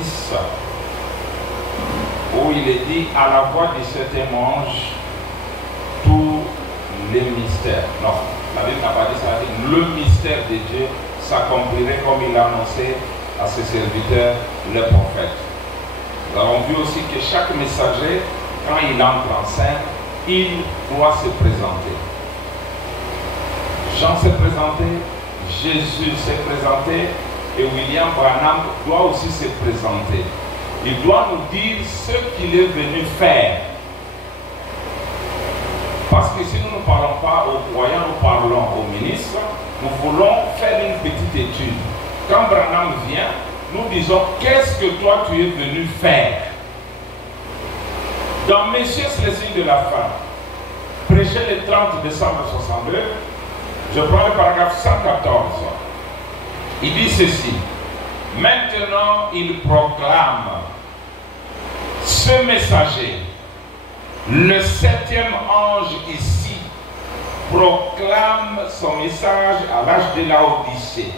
10, où il est dit à la voix du septième ange, tous les mystères. Non, la Bible n'a pas dit ça, le mystère de Dieu s'accomplirait comme il l'a annoncé à ses serviteurs, les prophètes. Nous avons vu aussi que chaque messager, quand il entre en scène, il doit se présenter. Jean s'est présenté, Jésus s'est présenté, et William Branham doit aussi se présenter. Il doit nous dire ce qu'il est venu faire. Parce que si nous ne parlons pas aux croyants, nous parlons aux ministres, nous voulons faire une petite étude. Quand Branham vient, nous disons, qu'est-ce que toi tu es venu faire? Dans Messieurs, c'est le signe de la fin. Prêché le 30 décembre 62, je prends le paragraphe 114. Il dit ceci. Maintenant, il proclame ce messager. Le septième ange ici proclame son message à l'âge de Laodicée.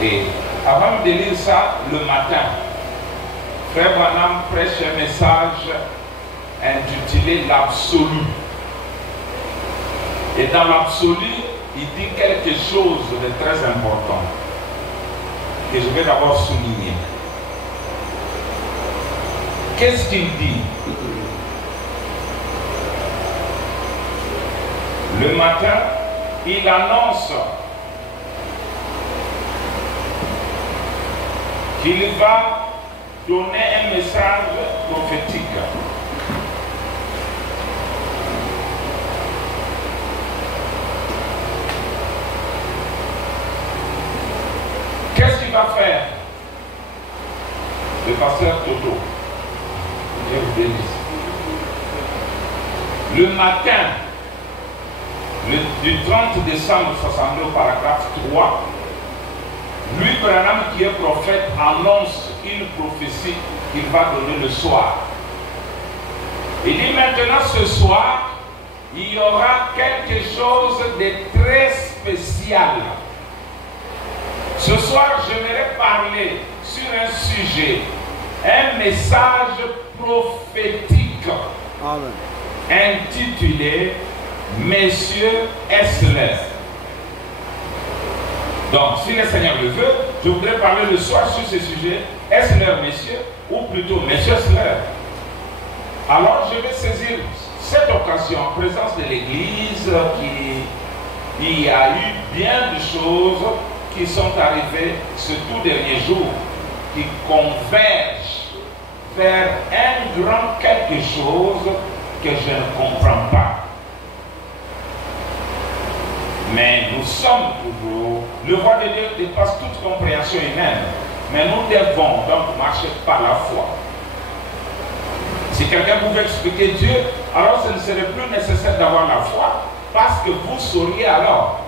Et avant de lire ça, le matin, Frère Branham prêche un message intitulé l'absolu. Et dans l'absolu, il dit quelque chose de très important que je vais d'abord souligner. Qu'est-ce qu'il dit? Le matin, il annonce qu'il va donner un message prophétique. Qu'est-ce qu'il va faire? Le pasteur Toto. Dieu vous bénisse. Le matin du 30 décembre 62, paragraphe 3, lui, Branham, qui est prophète, annonce une prophétie qu'il va donner le soir. Il dit maintenant, ce soir, il y aura quelque chose de très spécial. Ce soir, j'aimerais parler sur un sujet, un message prophétique. Amen. Intitulé Messieurs Essler. Donc, si le Seigneur le veut, je voudrais parler le soir sur ce sujet, Essler, messieurs, ou plutôt Messieurs Essler. Alors, je vais saisir cette occasion en présence de l'Église il y a eu bien de choses qui sont arrivées ce tout dernier jour, qui convergent vers un grand quelque chose que je ne comprends pas. Mais nous sommes toujours, le roi de Dieu dépasse toute compréhension humaine, mais nous devons donc marcher par la foi. Si quelqu'un pouvait expliquer Dieu, alors ce ne serait plus nécessaire d'avoir la foi, parce que vous sauriez alors.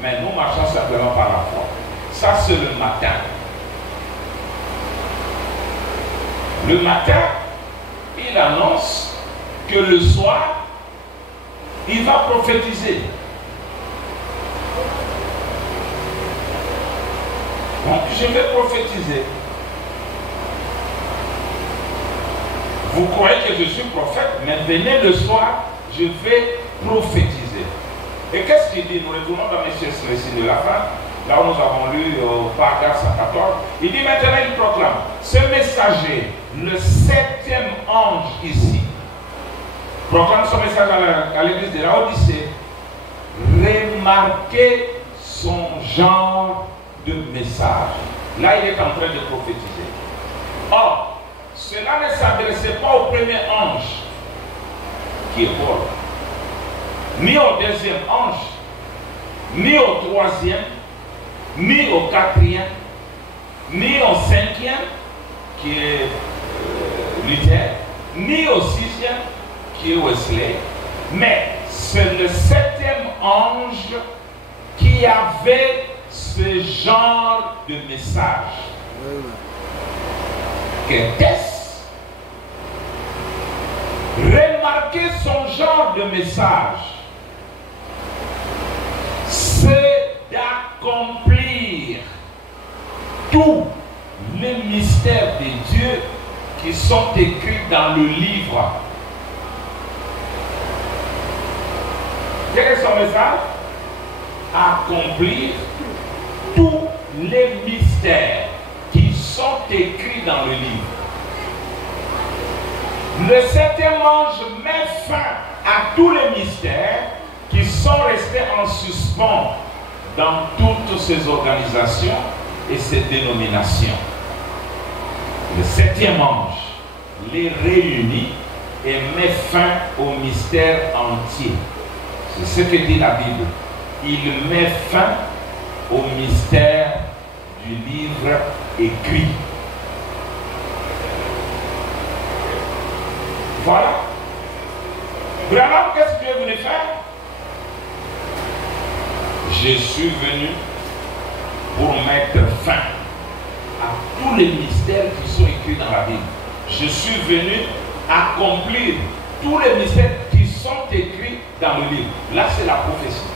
Mais nous marchons simplement par la foi. Ça, c'est le matin. Le matin, il annonce que le soir, il va prophétiser. Donc, je vais prophétiser. Vous croyez que je suis prophète, mais venez le soir, je vais prophétiser. Et qu'est-ce qu'il dit? Nous retournons dans Messieurs le signe de la fin, là où nous avons lu au paragraphe 114. Il dit maintenant, il proclame, ce messager, le septième ange ici, proclame son message à l'église de Laodicée. Remarquez son genre de message. Là, il est en train de prophétiser. Or, cela ne s'adressait pas au premier ange, qui est Paul, ni au deuxième ange, ni au troisième, ni au quatrième, ni au cinquième, qui est Luther, ni au sixième, qui est Wesley, mais c'est le septième ange qui avait ce genre de message. Qu'était-ce? Remarquez son genre de message. C'est mystères de Dieu qui sont écrits dans le livre. Quel est son message? Accomplir tous les mystères qui sont écrits dans le livre. Le septième ange met fin à tous les mystères qui sont restés en suspens dans toutes ces organisations et ces dénominations. Le septième ange les réunit et met fin au mystère entier. C'est ce que dit la Bible. Il met fin au mystère du livre écrit. Voilà. Branham, qu'est-ce que tu es venu faire? Je suis venu pour mettre fin à tous les mystères qui sont écrits dans la Bible. Je suis venu accomplir tous les mystères qui sont écrits dans le livre. Là, c'est la prophétie.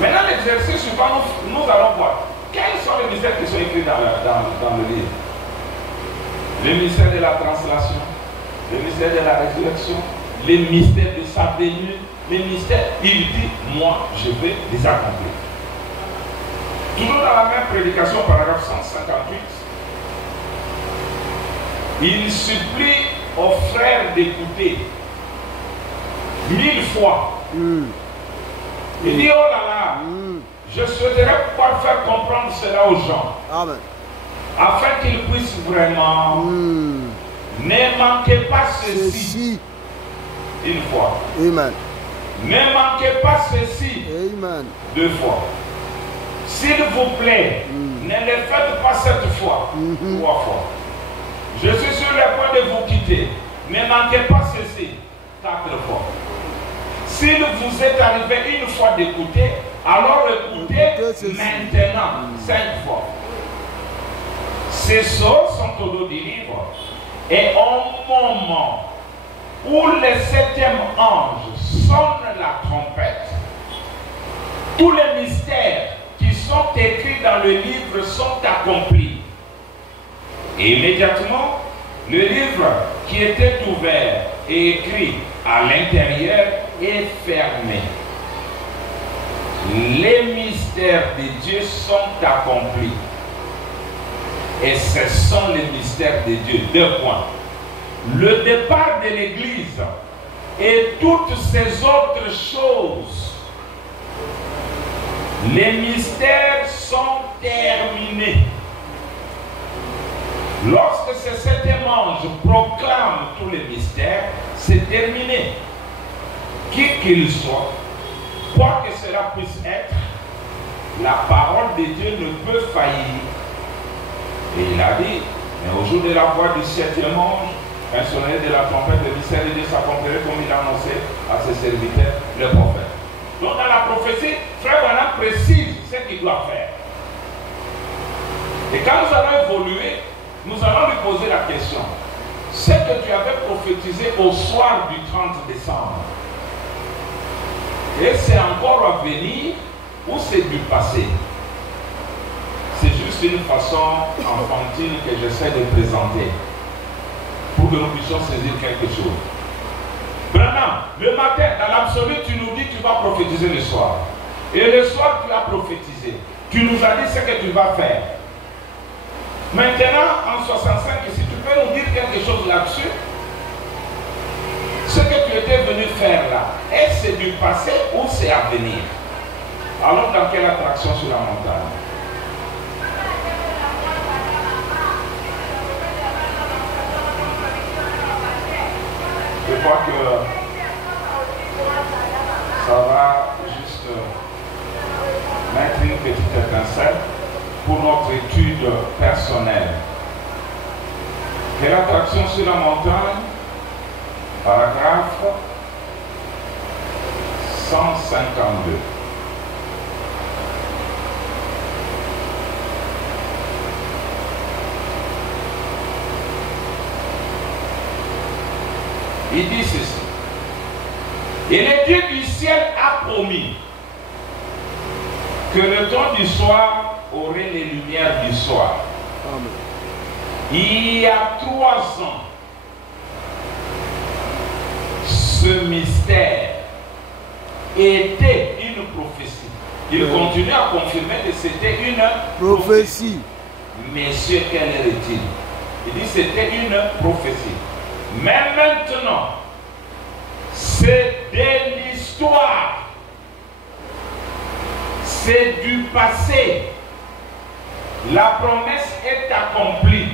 Maintenant, l'exercice suivant, nous allons voir quels sont les mystères qui sont écrits dans le livre. Le mystère de la translation, le mystère de la résurrection, les mystères de sa venue, les mystères, il dit, moi, je vais les accomplir. Toujours dans la même prédication, paragraphe 158, il supplie aux frères d'écouter 1000 fois. Il dit, oh là là, je souhaiterais pouvoir faire comprendre cela aux gens. Amen. Afin qu'ils puissent vraiment ne manquez pas ceci. Une fois. Amen. Ne manquez pas ceci. Amen. 2 fois. S'il vous plaît, ne le faites pas 7 fois. 3 fois. Je suis sur le point de vous quitter. Ne manquez pas ceci. 4 fois. S'il vous est arrivé une fois d'écouter, alors écoutez maintenant 5 fois. Ces choses sont au dos du livre. Et au moment où le 7e ange sonne la trompette, tous les mystères qui sont écrits dans le livre sont accomplis. Et immédiatement, le livre qui était ouvert et écrit à l'intérieur est fermé. Les mystères de Dieu sont accomplis. Et ce sont les mystères de Dieu. 2 points. Le départ de l'Église et toutes ces autres choses. Les mystères sont terminés. Lorsque ce 7e ange proclame tous les mystères, c'est terminé. Qui qu'il soit, quoi que cela puisse être, la parole de Dieu ne peut faillir. Et il a dit, mais au jour de la voix du 7e ange, un sonnet de la trompette, le mystère de Dieu s'accomplirait comme il a annoncé à ses serviteurs, le prophète. Donc dans la prophétie, Frère Branham précise ce qu'il doit faire. Et quand nous allons évoluer, nous allons lui poser la question. Ce que tu avais prophétisé au soir du 30 décembre, et c'est encore à venir ou c'est du passé? C'est juste une façon enfantine que j'essaie de présenter pour que nous puissions saisir quelque chose. Branham, le matin, dans l'absolu, tu nous dis que tu vas prophétiser le soir. Et le soir, tu as prophétisé. Tu nous as dit ce que tu vas faire. Maintenant, en 65, si tu peux nous dire quelque chose là-dessus, ce que tu étais venu faire là, est-ce du passé ou c'est à venir? Alors, dans quelle attraction sur la montagne? Je crois que ça va juste mettre une petite étincelle pour notre étude personnelle. Quelle attraction sur la montagne? Paragraphe 152. Il dit ceci. Et le Dieu du ciel a promis que le temps du soir aurait les lumières du soir. Amen. Il y a 3 ans, ce mystère était une prophétie. Il continue à confirmer que c'était une Prophétie. Messieurs, quelle heure est-il? Il dit que c'était une prophétie. Mais maintenant, c'est de l'histoire. C'est du passé. La promesse est accomplie.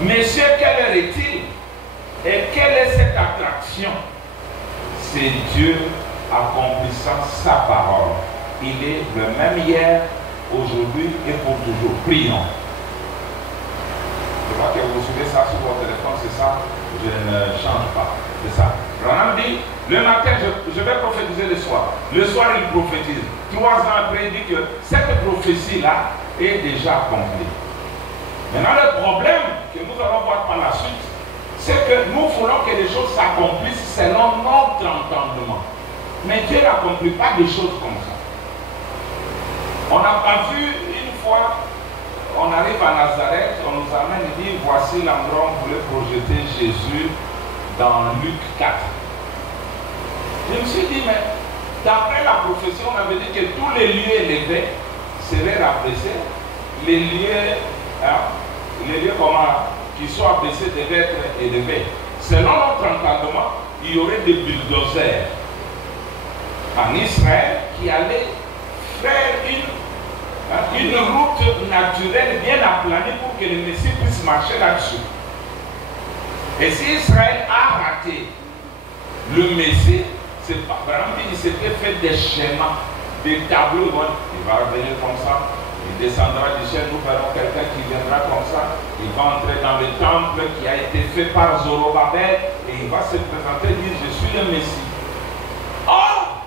Messieurs, quelle heure est-il? Et quelle est cette attraction? C'est Dieu accomplissant sa parole. Il est le même hier, aujourd'hui et pour toujours. Prions. Je crois que vous suivez ça sur votre téléphone, c'est ça? Je ne change pas. C'est ça. Branham dit, le matin, je vais prophétiser le soir. Le soir, il prophétise. 3 ans après, il dit que cette prophétie-là est déjà accomplie. Maintenant, le problème que nous allons voir par la suite, c'est que nous voulons que les choses s'accomplissent selon notre entendement. Mais Dieu n'accomplit pas des choses comme ça. On n'a pas vu une fois, on arrive à Nazareth, on nous amène et dit, voici l'endroit où on voulait projeter Jésus dans Luc 4. Je me suis dit, mais d'après la prophétie, on avait dit que tous les lieux élevés seraient rabaissés. Les lieux qui sont abaissés devaient être élevés. Selon notre entendement, il y aurait des bulldozers en Israël qui allaient faire une route naturelle bien aplanée pour que le Messie puisse marcher là-dessus. Et si Israël a raté le Messie, c'est pas vraiment il s'était fait des schémas, des tableaux. Il va revenir comme ça, il descendra du ciel, nous verrons quelqu'un qui viendra comme ça, il va entrer dans le temple qui a été fait par Zorobabel et il va se présenter et dire je suis le Messie. Or,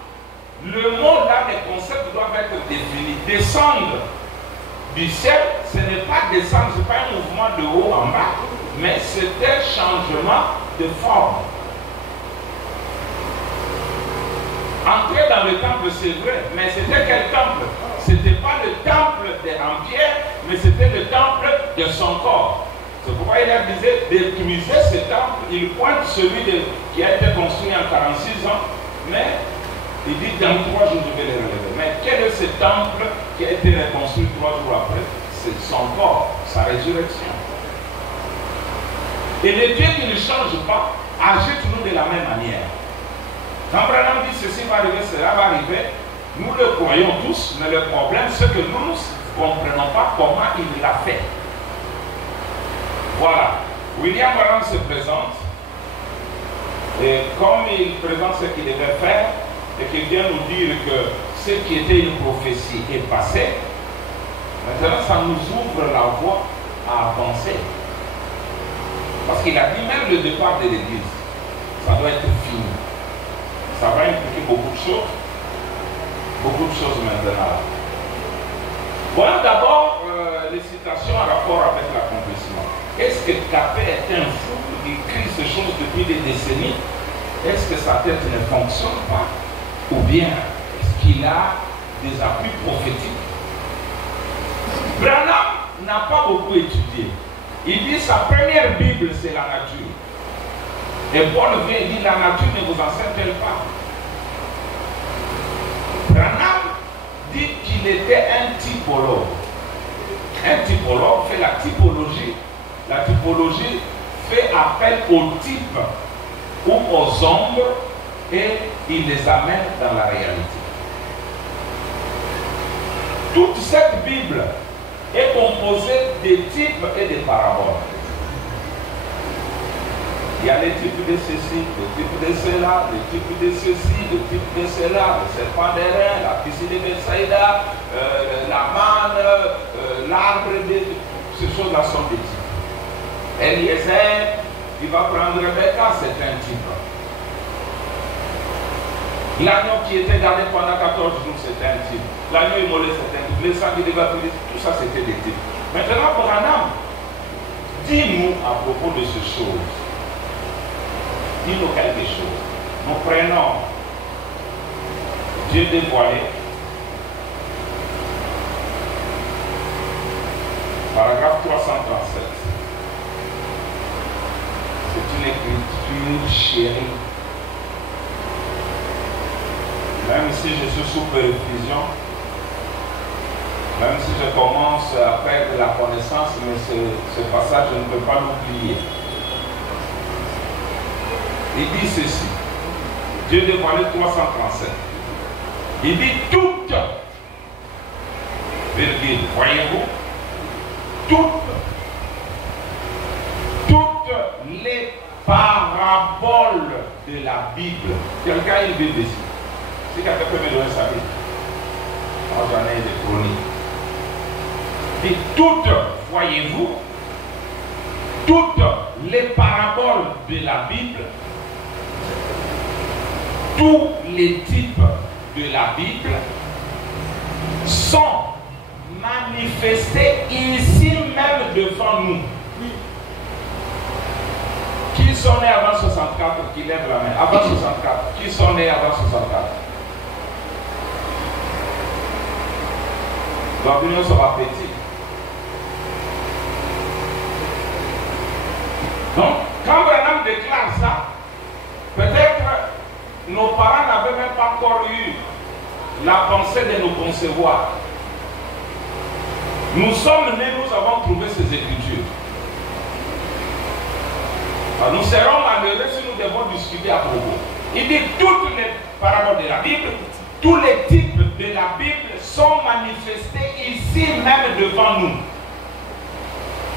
le mot là, les concepts doivent être définis. Descendre du ciel, ce n'est pas descendre, ce n'est pas un mouvement de haut en bas, mais c'est un changement de forme. Entrer dans le temple, c'est vrai, mais c'était quel temple? Ce n'était pas le temple en pierre, mais c'était le temple de son corps. C'est pourquoi il a dit détruisez ce temple. Il pointe celui qui a été construit en 46 ans, mais il dit dans 3 jours je vais le relever. Mais quel est ce temple qui a été reconstruit 3 jours après? C'est son corps, sa résurrection. Et le Dieu qui ne change pas agit toujours de la même manière. Quand Branham dit ceci va arriver, cela va arriver, nous le croyons tous, mais le problème c'est que nous ne comprenons pas comment il l'a fait. Voilà. William Branham se présente, et comme il présente ce qu'il devait faire, et qu'il vient nous dire que ce qui était une prophétie est passé, maintenant ça nous ouvre la voie à avancer. Parce qu'il a dit même le départ de l'église, ça doit être fini. Ça va impliquer beaucoup de choses maintenant. Voilà d'abord les citations en rapport avec l'accomplissement. Est-ce que Capet est un fou qui écrit ces choses depuis des décennies? Est-ce que sa tête ne fonctionne pas? Ou bien est-ce qu'il a des appuis prophétiques? Branham n'a pas beaucoup étudié. Il dit sa première Bible c'est la nature. Et Paul vient et dit la nature ne vous enseigne-t-elle pas? Branham dit qu'il était un typologue. Un typologue fait la typologie. La typologie fait appel aux types ou aux ombres et il les amène dans la réalité. Toute cette Bible est composée des types et des paraboles. Il y a les types de ceci, les types de cela, les types de ceci, les types de cela, le serpent des reins, la piscine de Bethsaïda, la manne, l'arbre, ces choses-là sont des types. Eliezer, il va prendre Rebecca, c'est un type. L'agneau qui était gardé pendant 14 jours, c'était un type. L'agneau immolé, c'était un type. Le sang qui devait brûler, tout ça, c'était des types. Maintenant, Branham, dis-nous à propos de ces choses. Dis-nous quelque chose. Nous prenons Dieu dévoilé, dire chérie. Même si je suis sous perfusion, même si je commence à perdre la connaissance, mais ce passage, je ne peux pas l'oublier. Il dit ceci, Dieu dévoilé 337. Il dit toutes, virgule, voyez-vous, toutes les paraboles de la Bible. Quelqu'un a une Bible ici. Si quelqu'un peut me donner sa Bible. Moi j'en ai des chroniques. Et toutes, voyez-vous, toutes les paraboles de la Bible, tous les types de la Bible sont manifestés ici même devant nous. Qui sont nés avant 64, qui lèvent la main. Avant 64, qui sont nés avant 64? L'opinion sera petite. Donc, quand Branham déclare ça, peut-être nos parents n'avaient même pas encore eu la pensée de nous concevoir. Nous sommes nés, nous avons trouvé ces écritures. Alors, nous serons malheureux si nous devons discuter à propos. Il dit toutes les paraboles de la Bible, tous les types de la Bible sont manifestés ici même devant nous.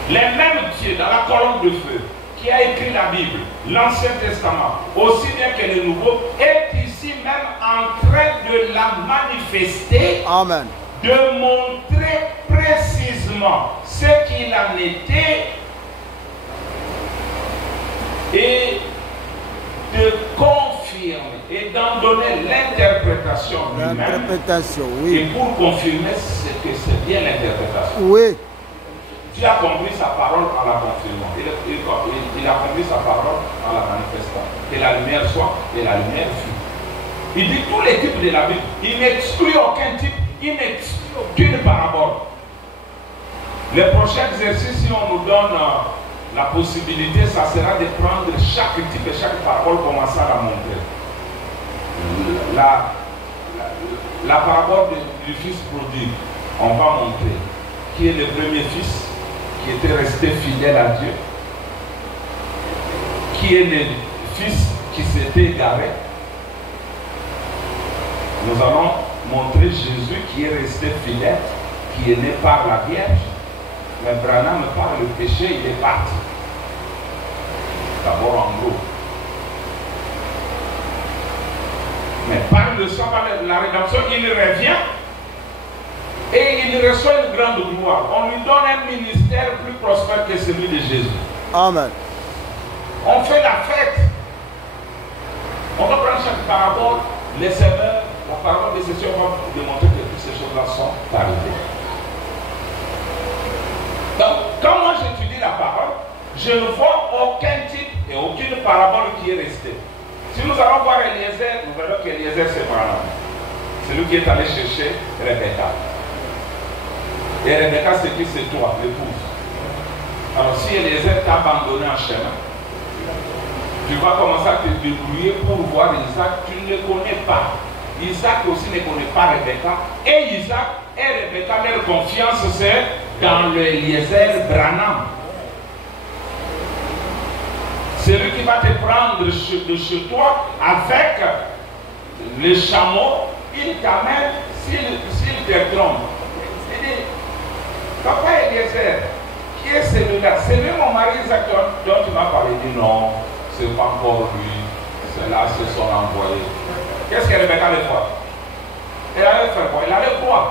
Les mêmes Dieu dans la colonne de feu qui a écrit la Bible, l'Ancien Testament, aussi bien que le Nouveau, est ici même en train de la manifester. Amen. De montrer précisément ce qu'il en était et de confirmer et d'en donner l'interprétation lui-même. L'interprétation, oui. Et pour confirmer ce que c'est bien l'interprétation. Oui. Dieu a compris sa parole en la confirmant. Il a compris sa parole en la manifestant. Que la lumière soit et la lumière fut. Il dit tous les types de la Bible. Il n'exclut aucun type. Il n'exclut aucune parabole. Le prochain exercice, si on nous donne la possibilité, ça sera de prendre chaque type et chaque parabole, commencer à la montrer. La parabole du fils prodigue, on va montrer qui est le premier fils qui était resté fidèle à Dieu, qui est le fils qui s'était égaré. Nous allons montrer Jésus qui est resté fidèle, qui est né par la Vierge. Mais Branham, par le péché, il est parti. D'abord en gros. Mais par le sang, par la rédemption, il revient et il reçoit une grande gloire. On lui donne un ministère plus prospère que celui de Jésus. Amen. On fait la fête. On va prendre chaque parabole, les semeurs, la parole de ceci, on va démontrer que toutes ces choses-là sont arrivées. Donc, quand moi j'étudie la parole, je ne vois aucun type et aucune parabole qui est restée. Si nous allons voir Eliezer, nous verrons qu'Eliezer c'est Branham. C'est lui qui est allé chercher Rebecca. Et Rebecca, c'est qui? C'est toi, l'épouse. Alors si Eliezer t'a abandonné en chemin, tu vas commencer à te débrouiller pour voir Isaac, tu ne le connais pas. Isaac aussi ne connaît pas Rebecca. Et Isaac et Rebecca, leur confiance c'est dans le Eliezer Branham. C'est lui qui va te prendre de chez toi avec le chameau, il t'amène s'il te trompe. Il dit, papa Eliezer, qui est celui-là? C'est lui mon mari Isaac dont tu m'as parlé. Il dit non, c'est pas encore lui, c'est là, c'est son envoyé. Qu'est-ce que Rebecca allait faire? Elle allait faire quoi? Elle allait croire.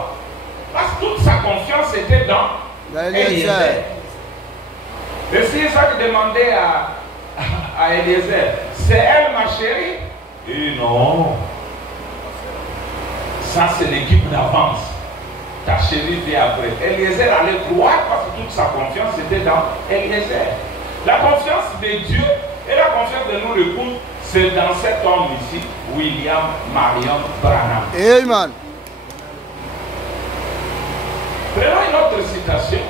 Parce que toute sa confiance était dans Eliezer. Et si Isaac demandait à Eliezer, c'est elle ma chérie? Et non. Ça c'est l'équipe d'avance. Ta chérie vient après. Eliezer allait croire parce que toute sa confiance était dans Eliezer. La confiance de Dieu et la confiance de nous le couple, c'est dans cet homme ici, William Marion Branham. Amen. Prenons une autre citation.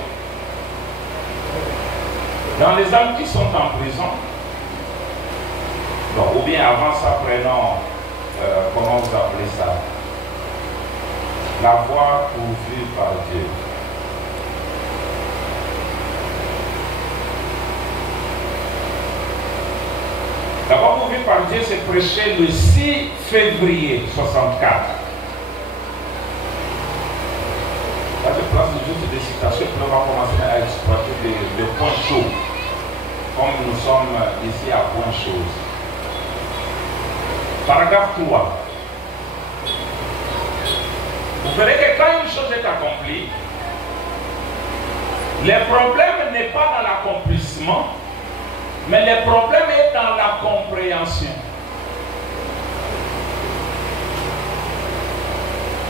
Dans les âmes qui sont en prison, Bon, ou bien avant ça, prenons, comment vous appelez ça? La voie pourvue par Dieu. La voie pourvue par Dieu, c'est prêché le 6 février 64. Là, je place juste des citations, puis on va commencer à exploiter des points chauds, comme nous sommes ici à point chaud. Paragraphe 3. Vous verrez que quand une chose est accomplie, le problème n'est pas dans l'accomplissement, mais le problème est dans la compréhension.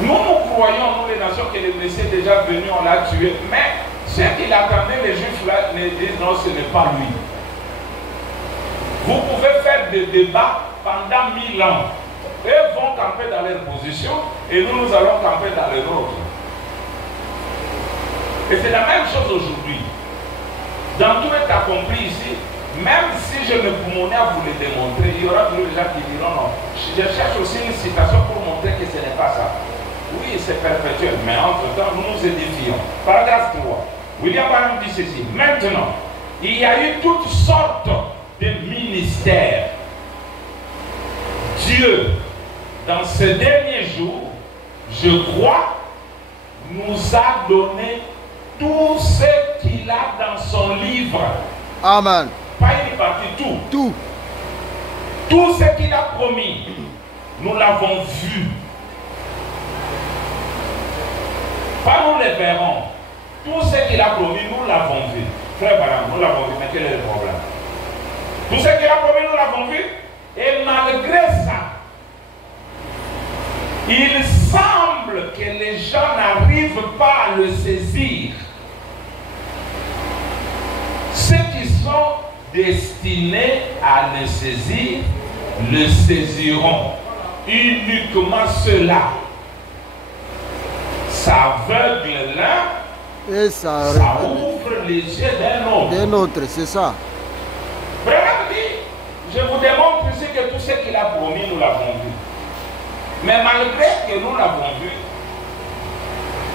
Nous croyons, nous les nations, que le Messie est déjà venu, on l'a tué, mais ce qu'il attendait, les Juifs là, disent non, ce n'est pas lui. Vous pouvez faire des débats pendant 1000 ans. Eux vont camper dans leur position et nous allons camper dans les nôtres. Et c'est la même chose aujourd'hui. Dans tout est accompli ici, même si je me monnaie à vous le démontrer, il y aura toujours des gens qui diront non. Je cherche aussi une citation pour montrer que ce n'est pas ça. Oui, c'est perpétuel, mais entre-temps, nous nous édifions. Paragraphe 3. William Branham dit ceci. Maintenant, il y a eu toutes sortes de ministères. Dieu, dans ces derniers jours, je crois, nous a donné tout ce qu'il a dans son livre. Amen. Pas une partie, tout. Tout. Tout ce qu'il a promis, nous l'avons vu. Pas nous les verrons. Tout ce qu'il a promis, nous l'avons vu. Frère Branham, nous l'avons vu, mais quel est le problème? Tout ce qu'il a promis, nous l'avons vu. Et malgré ça, il semble que les gens n'arrivent pas à le saisir. Ceux qui sont destinés à le saisir, le saisiront. Uniquement ceux-là. Ça aveugle l'un, Et ça ouvre les yeux d'un autre. D'un autre, c'est ça. Vraiment dit, je vous démontre ici que tout ce qu'il a promis, nous l'avons vu. Mais malgré que nous l'avons vu,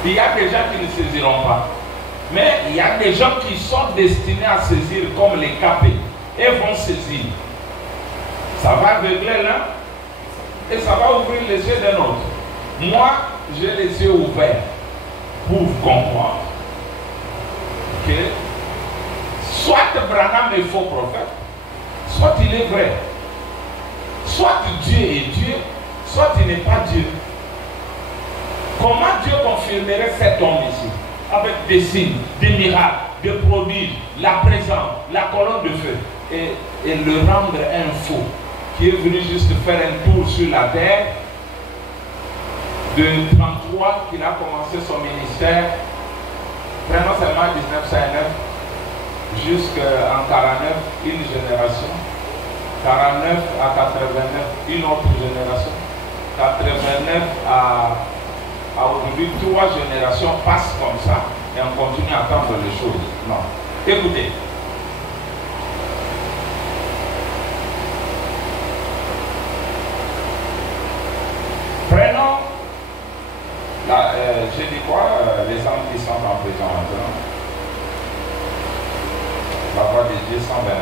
il y a des gens qui ne saisiront pas. Mais il y a des gens qui sont destinés à saisir comme les capés et vont saisir. Ça va aveugler l'un et ça va ouvrir les yeux d'un autre. Moi, j'ai les yeux ouverts pour comprendre que soit Branham est faux prophète, soit il est vrai. Soit Dieu est Dieu, soit il n'est pas Dieu. Comment Dieu confirmerait cet homme ici? Avec des signes, des miracles, des prodiges, la présence, la colonne de feu, et le rendre un faux, qui est venu juste faire un tour sur la terre, de 33 qu'il a commencé son ministère, prenons seulement 1909 jusqu'en 49, une génération, 49 à 89, une autre génération, 89 à aujourd'hui, 3 générations passent comme ça et on continue à attendre les choses. Non. Écoutez. Prenons, j'ai dit quoi, les hommes qui sont en prison maintenant. La voix de Dieu 129.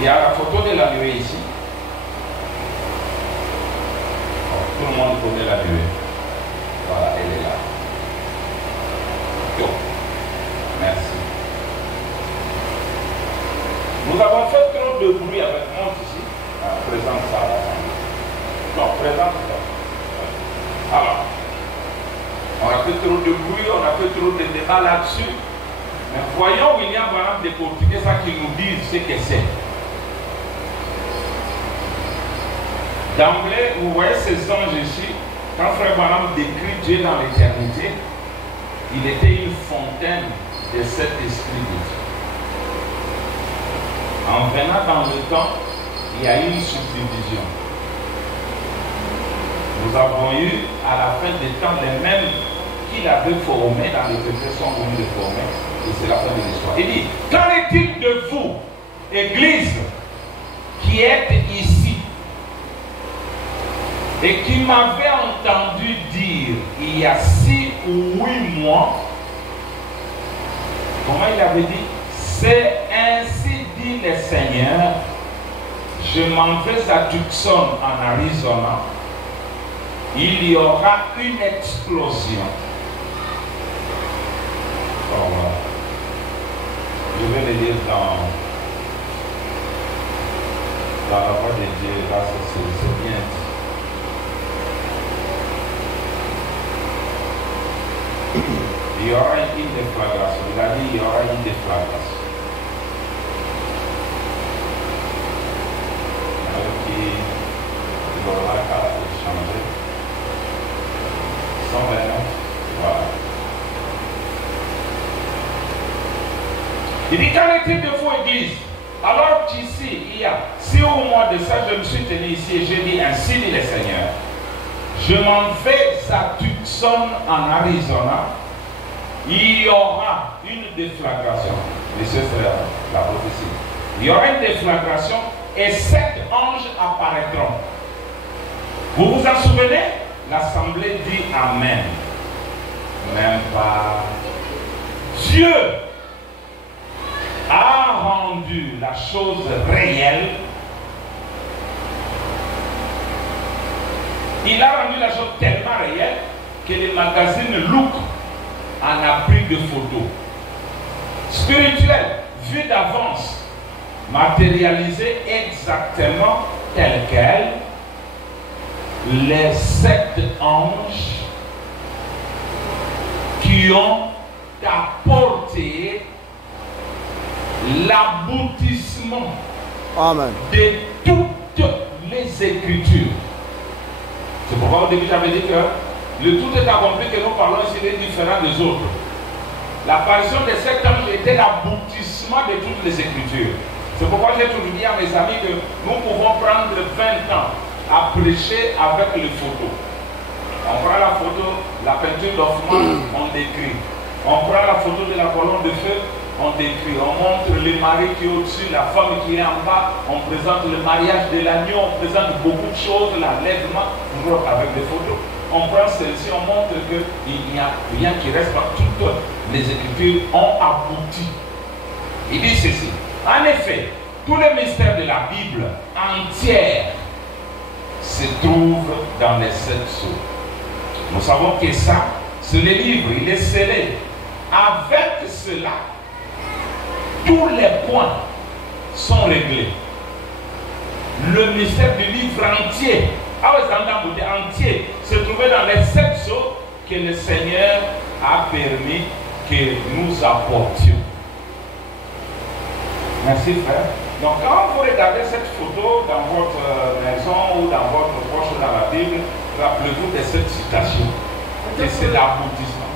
Il y a la photo de la nuée ici. Tout le monde connaît la nuée. Voilà, elle est là. Yo. Merci. Nous avons fait trop de bruit avec moi ici. Présente ça à l'assemblée. Non, présente ça. Alors, on a fait trop de bruit, on a fait trop de débats là-dessus. Mais voyons William Branham décortiquer ça qui nous dit ce que c'est. D'emblée, vous voyez ces anges ici, quand Frère Branham décrit Dieu dans l'éternité, il était une fontaine de cet esprit de Dieu. En venant dans le temps, il y a eu une subdivision. Nous avons eu à la fin des temps les mêmes qu'il avait formés dans les péchés sont venus les former. Et c'est la fin de l'histoire. Il dit, qu'en est-il de vous, Église, qui êtes ici, et qui m'avait entendu dire, il y a 6 ou 8 mois, comment il avait dit, c'est ainsi dit le Seigneur, je m'en vais à Tucson en Arizona, il y aura une explosion. Oh, voilà. Je vais le lire dans la parole de Dieu, là c'est bien dit. Il y aura une déflagration. Il a dit il y aura une déflagration. Alors qu'il aura qu'à changer. 129. Voilà. Il dit qu'en est-il de vous, Église? Alors qu'ici, il y a 6 mois de ça, je me suis tenu ici et j'ai dit ainsi dit le Seigneur. Je m'en vais à Tucson en Arizona. Il y aura une déflagration. Et ce sera la prophétie. Il y aura une déflagration et 7 anges apparaîtront. Vous vous en souvenez? L'assemblée dit Amen. Même pas. Dieu a rendu la chose réelle. Il a rendu la chose tellement réelle que les magazines Look en a pris de photos. Spirituelles, vues d'avance, matérialisées exactement telles quelles. Les 7 anges qui ont apporté l'aboutissement de toutes les Écritures. C'est pourquoi au début j'avais dit que le tout est accompli, que nous parlons ici des différents des autres. L'apparition des 7 anges était l'aboutissement de toutes les Écritures. C'est pourquoi j'ai toujours dit à mes amis que nous pouvons prendre 20 ans à prêcher avec les photos. On prend la photo, la peinture d'Hoffmann, on décrit. On prend la photo de la colonne de feu, on décrit. On montre le mari qui est au-dessus, la femme qui est en bas. On présente le mariage de l'agneau, on présente beaucoup de choses, l'enlèvement, avec des photos. On prend celle-ci, on montre qu'il n'y a rien qui reste, toutes les Écritures ont abouti. Il dit ceci. En effet, tous les mystères de la Bible entière se trouve dans les 7 sceaux. Nous savons que ça, c'est le livre, il est scellé. Avec cela, tous les points sont réglés. Le mystère du livre entier, entier, se trouvait dans les 7 sceaux que le Seigneur a permis que nous apportions. Merci frère. Donc quand vous regardez cette photo dans votre maison ou dans votre poche ou dans la Bible, rappelez-vous de cette citation. Et c'est l'aboutissement.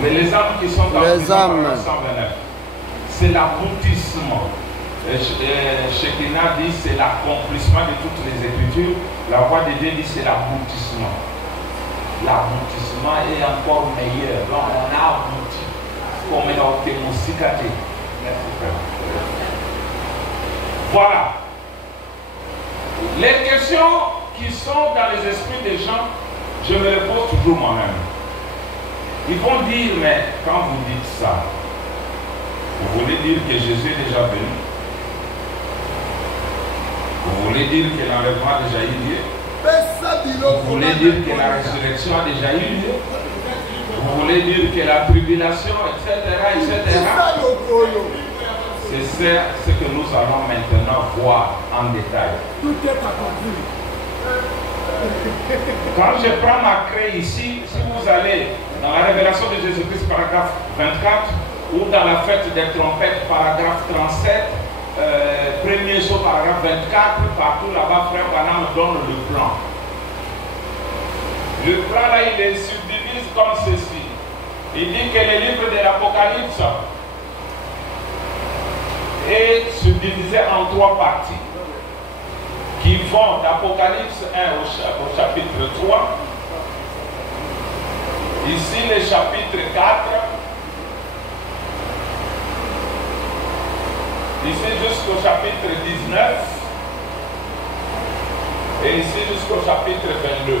Mais les âmes qui sont dans le 129, c'est l'aboutissement. Shekinah dit c'est l'accomplissement de toutes les Écritures. La voix de Dieu dit c'est l'aboutissement. L'aboutissement est encore meilleur. Donc on a abouti. Comme il a été moussicaté. Merci frère. Voilà. Les questions qui sont dans les esprits des gens, je me les pose toujours moi-même. Ils vont dire, mais quand vous dites ça, vous voulez dire que Jésus est déjà venu? Vous voulez dire que l'enlèvement a déjà eu lieu? Vous voulez dire que la résurrection a déjà eu lieu? Vous voulez dire que la tribulation, etc., etc. C'est ce que nous allons maintenant voir en détail. Tout est accompli. Quand je prends ma craie ici, si vous allez dans la révélation de Jésus-Christ, paragraphe 24, ou dans la fête des trompettes, paragraphe 37, premier saut, paragraphe 24, partout là-bas, frère Branham donne le plan. Le plan là, il les subdivise comme ceci. Il dit que le livre de l'Apocalypse est subdivisé en 3 parties qui vont d'Apocalypse 1 au chapitre 3 Ici, le chapitre 4. Ici jusqu'au chapitre 19. Et ici jusqu'au chapitre 22.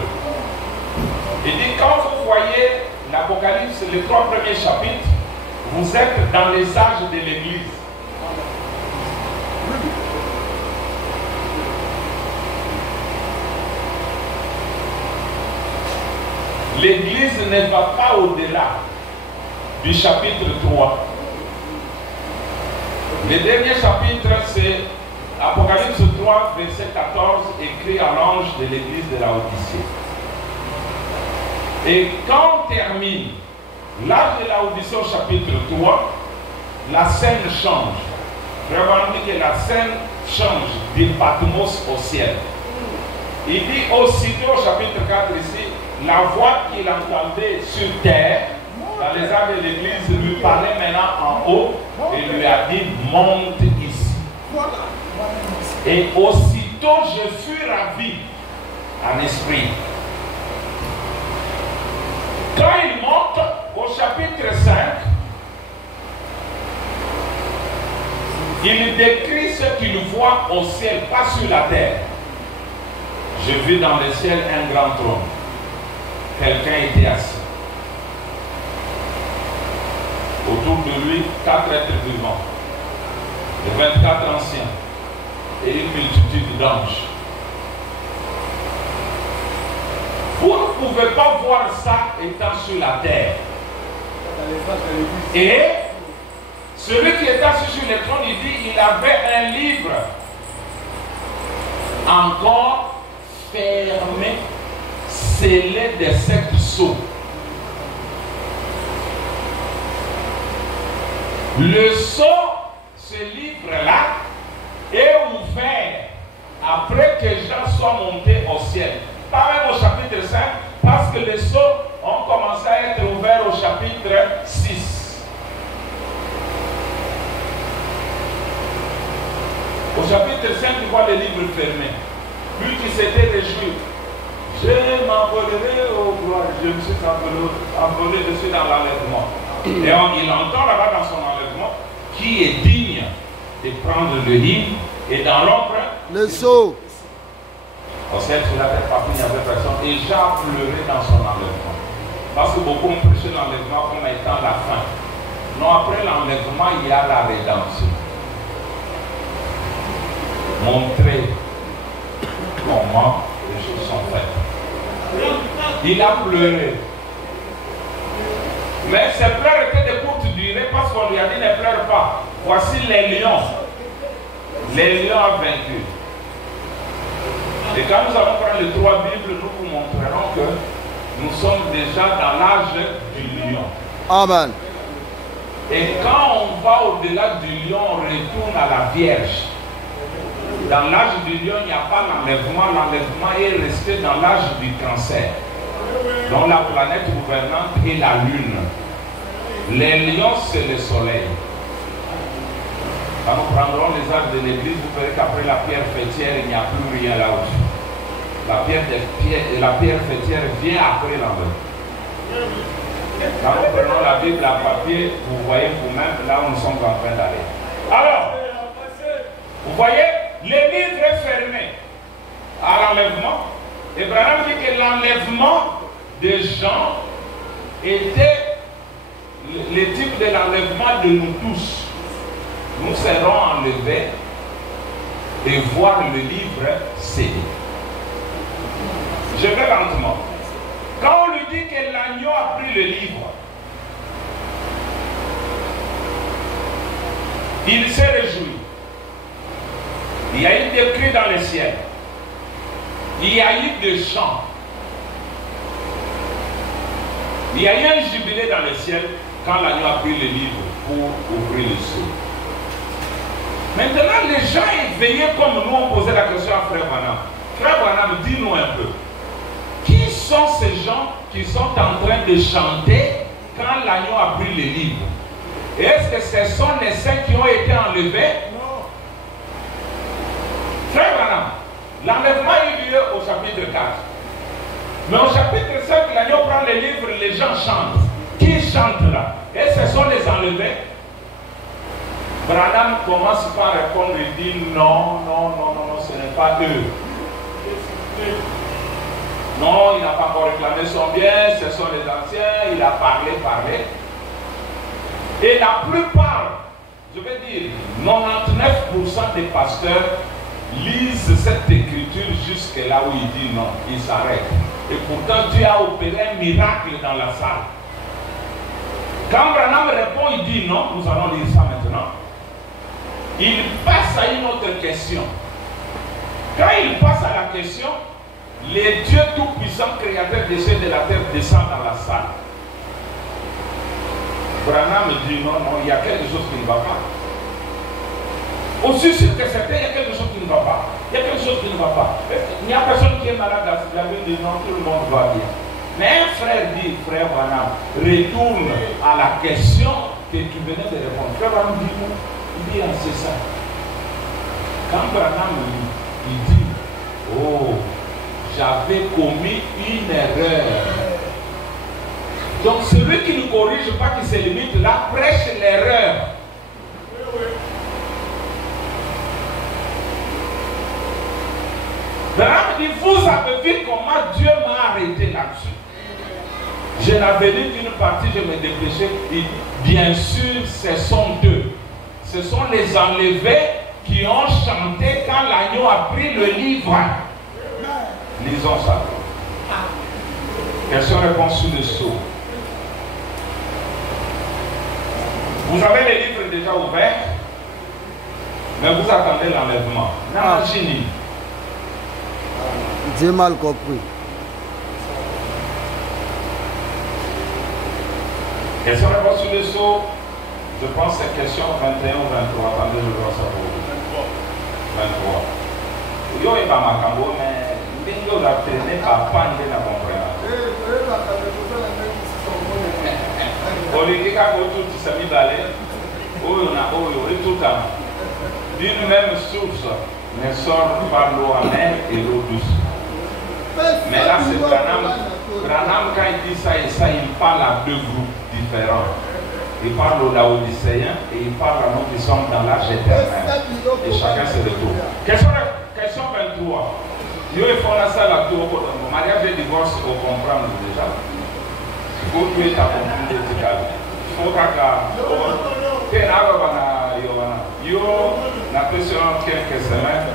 Il dit, quand vous voyez l'Apocalypse, les 3 premiers chapitres, vous êtes dans les âges de l'Église. L'Église ne va pas au-delà du chapitre 3. Le dernier chapitre, c'est Apocalypse 3, verset 14, écrit à l'ange de l'Église de Laodicée. Et quand on termine l'âge de Laodicée au chapitre 3, la scène change. Vraiment, on dit que la scène change du Patmos au ciel. Il dit aussitôt au chapitre 4 ici, la voix qu'il entendait sur terre, dans les âges de l'Église, lui parlait maintenant en haut et lui a dit, monte ici. Et aussitôt je fus ravi en esprit. Quand il monte au chapitre 5, il décrit ce qu'il voit au ciel, pas sur la terre. Je vis dans le ciel un grand trône. Quelqu'un était assis. Autour de lui, 4 êtres vivants, les 24 anciens et une multitude d'anges. Vous ne pouvez pas voir ça étant sur la terre. Et celui qui est assis sur le trône, il dit, il avait un livre encore fermé, scellé de 7 sceaux. Le sceau, ce livre-là, est ouvert après que Jean soit monté au ciel. Pas même au chapitre 5, parce que les sceaux ont commencé à être ouverts au chapitre 6. Au chapitre 5, tu vois le livre fermé. Lui qui s'était réjoui, je m'envolerai au gloire, je me suis envolé dessus dans l'enlèvement. Et il entend là-bas dans son enlèvement qui est digne de prendre le livre et dans l'ombre le sceau. Au ciel, sur la terre, partout, il n'y avait personne. Et Jean pleurait dans son enlèvement. Parce que beaucoup ont prêché l'enlèvement comme étant la fin. Non, après l'enlèvement, il y a la rédemption. Montrer comment les choses sont faites. Il a pleuré. Mais ses pleurs étaient de courte durée parce qu'on lui a dit ne pleure pas. Voici les lions. Les lions ont vaincu. Et quand nous allons prendre les 3 Bibles, nous vous montrerons que nous sommes déjà dans l'âge du lion. Amen. Et quand on va au-delà du lion, on retourne à la Vierge. Dans l'âge du lion, il n'y a pas l'enlèvement. L'enlèvement est resté dans l'âge du cancer, dont la planète gouvernante est la lune. Les lions, c'est le soleil. Quand nous prendrons les âges de l'église, vous verrez qu'après la pierre fêtière, il n'y a plus rien là-dessus. La pierre fêtière vient après l'enlèvement. Quand nous prenons la Bible à papier, vous voyez vous-même là où nous sommes en train d'aller. Alors, vous voyez, l'église est fermée à l'enlèvement. Et Branham dit que l'enlèvement de Jean était le type de l'enlèvement de nous tous. Nous serons enlevés et voir le livre scellé. Je vais lentement. Quand on lui dit que l'agneau a pris le livre, il s'est réjoui. Il y a eu des cris dans le ciel. Il y a eu des chants. Il y a eu un jubilé dans le ciel quand l'agneau a pris le livre pour ouvrir le sceau. Maintenant, les gens éveillaient comme nous, on posait la question à Frère Branham. Frère Branham, dis-nous un peu. Qui sont ces gens qui sont en train de chanter quand l'agneau a pris le livre? Est-ce que ce sont les saints qui ont été enlevés? Non. Frère Branham, l'enlèvement a eu lieu au chapitre 4. Mais au chapitre 5, l'agneau prend prends les livres, les gens chantent. Qui chante là? Et ce sont les enlevés. Branham commence par répondre, il dit non, ce n'est pas eux. Non, il n'a pas encore réclamé son bien, ce sont les anciens, il a parlé. Et la plupart, je vais dire, 99% des pasteurs lisent cette écriture jusque là où il dit non, il s'arrête. Et pourtant Dieu a opéré un miracle dans la salle. Quand Branham répond, il dit non, nous allons lire ça maintenant. Il passe à une autre question. Quand il passe à la question, les dieux tout-puissants, créateurs des cieux et de la terre, descendent dans la salle. Branham dit non, il y a quelque chose qui ne va pas. Aussi sûr que c'était, il y a quelque chose qui ne va pas. Il y a quelque chose qui ne va pas. Il n'y a personne qui est malade dans la Bible, dit non, tout le monde va bien. Mais un frère dit, frère Branham, retourne à la question que tu venais de répondre. Frère Branham dit non, il dit c'est ça. Quand Branham il dit, oh, j'avais commis une erreur. Donc celui qui ne corrige pas, qui se limite là, prêche l'erreur. Branham dit, vous avez vu comment Dieu m'a arrêté là-dessus. Je n'avais dit qu'une partie, je me dépêchais. Bien sûr, ce sont eux. Ce sont les enlevés qui ont chanté quand l'agneau a pris le livre. Lisons ça. Question-réponse sur le sceau. Vous avez les livres déjà ouverts, mais vous attendez l'enlèvement. Imaginez. J'ai mal compris. Question-réponse sur le sceau. Je pense que c'est question 21 ou 23. Attendez, je vois ça pour vous. 23. Yo et pas ma cambo, mais bingo la traîné par pan de la compréhension. Politique à tout s'est mis d'aller. Oh, on a et tout le temps. D'une même source ne sort par l'eau amère et l'eau douce. Mais là, c'est Branham. Branham, quand il dit ça et ça, il parle à deux groupes différents. Il parle aux Laodicéens et il parle à nous qui sommes dans l'âge éternel. Et chacun se retrouve. Question 23. Yo, il faut la salle à tout. Mariage et divorce, on comprend déjà. Pour tuer ta compagnie verticale. Il faut que yo, la question quelques semaines.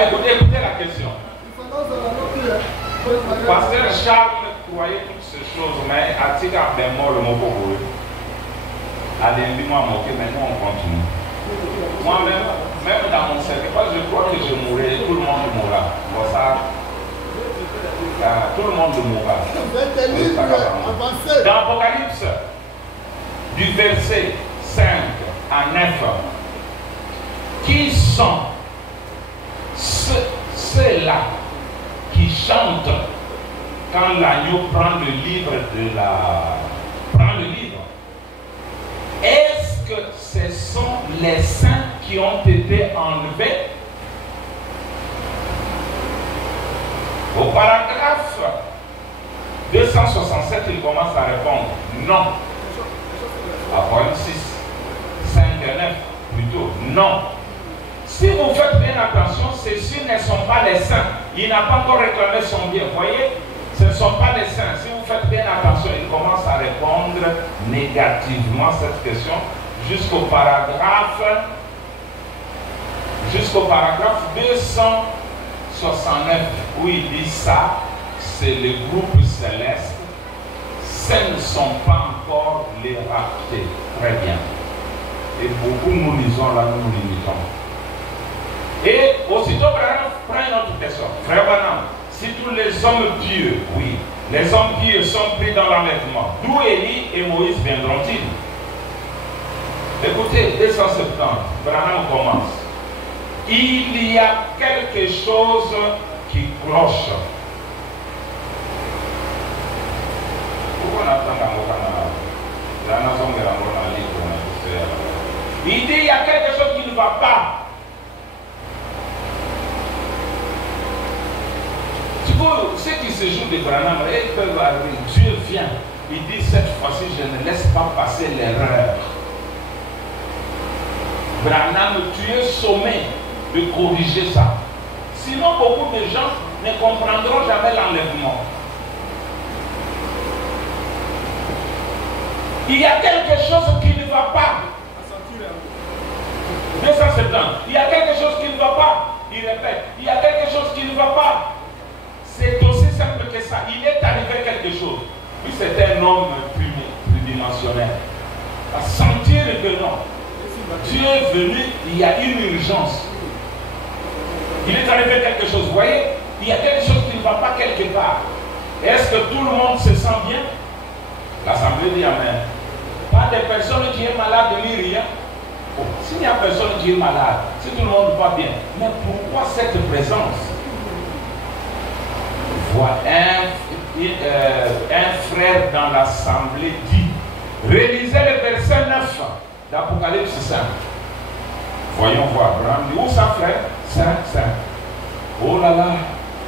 Écoutez la question. Pasteur Charles croyait toutes ces choses, mais a-t-il des morts le mot pour vous? Allez, moi moquer, mais nous on continue. Moi-même, dans mon cercle, je crois que je mourrai, tout le monde mourra. Bon, ça, tout le monde mourra. Dans Apocalypse, du verset 5 à 9, qui sont ceux-là qui chantent quand l'agneau prend le livre Est-ce que ce sont les saints qui ont été enlevés? Au paragraphe 267, il commence à répondre non. À 6, 5 et 9 plutôt non. Si vous faites bien attention, ceux-ci ne sont pas les saints. Il n'a pas encore réclamé son bien. Voyez, ce ne sont pas les saints. Si vous faites bien attention, il commence à répondre négativement à cette question jusqu'au paragraphe 269 où il dit ça, c'est le groupe céleste. Ce ne sont pas encore les rachetés. Très bien. Et beaucoup nous lisons là, nous limitons. Et aussitôt, Branham prend une autre question. Frère Branham, si tous les hommes pieux, oui, les hommes pieux sont pris dans l'enlèvement, d'où Élie et Moïse viendront-ils? Écoutez, 270, Branham commence. Il y a quelque chose qui cloche. Il dit il y a quelque chose qui ne va pas. Ceux qui séjour de Branham, ils peuvent arriver. Dieu vient. Il dit cette fois-ci, je ne laisse pas passer l'erreur. Branham, tu es sommé de corriger ça. Sinon, beaucoup de gens ne comprendront jamais l'enlèvement. Il y a quelque chose qui ne va pas. 270. Il y a quelque chose qui ne va pas. Il répète. Il y a quelque chose qui ne va pas. C'est aussi simple que ça. Il est arrivé quelque chose. Lui, c'était un homme tridimensionnel. À sentir que non. Dieu est venu, il y a une urgence. Il est arrivé quelque chose. Vous voyez, il y a quelque chose qui ne va pas quelque part. Est-ce que tout le monde se sent bien? L'Assemblée dit Amen. Pas des personnes qui sont malades ni rien. Oh, s'il n'y a personne qui est malade, si tout le monde va bien, mais pourquoi cette présence? Voilà, un frère dans l'Assemblée dit, relisez le verset 9 d'Apocalypse 5. Voyons voir. Abraham dit, où ça frère? 5. Oh là là,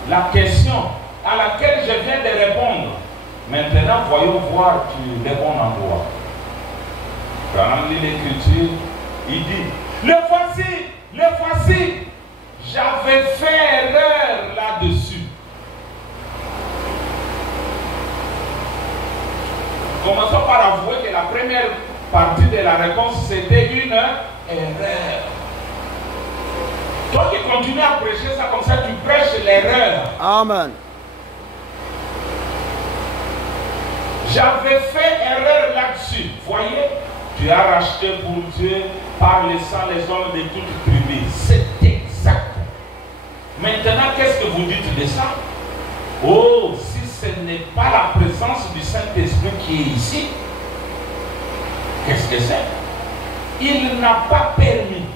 la question à laquelle je viens de répondre. Maintenant, voyons voir, tu réponds en quoi. Abraham lit l'écriture, il dit, le voici, j'avais fait erreur là-dessus. Commençons par avouer que la première partie de la réponse, c'était une erreur. Toi qui continues à prêcher ça comme ça, tu prêches l'erreur. Amen. J'avais fait erreur là-dessus. Voyez, tu as racheté pour Dieu par le sang les hommes de toutes tribus. C'est exact. Maintenant, qu'est-ce que vous dites de ça? Oh, si ce n'est pas la présence du Saint-Esprit qui est ici, qu'est-ce que c'est? Il n'a pas permis.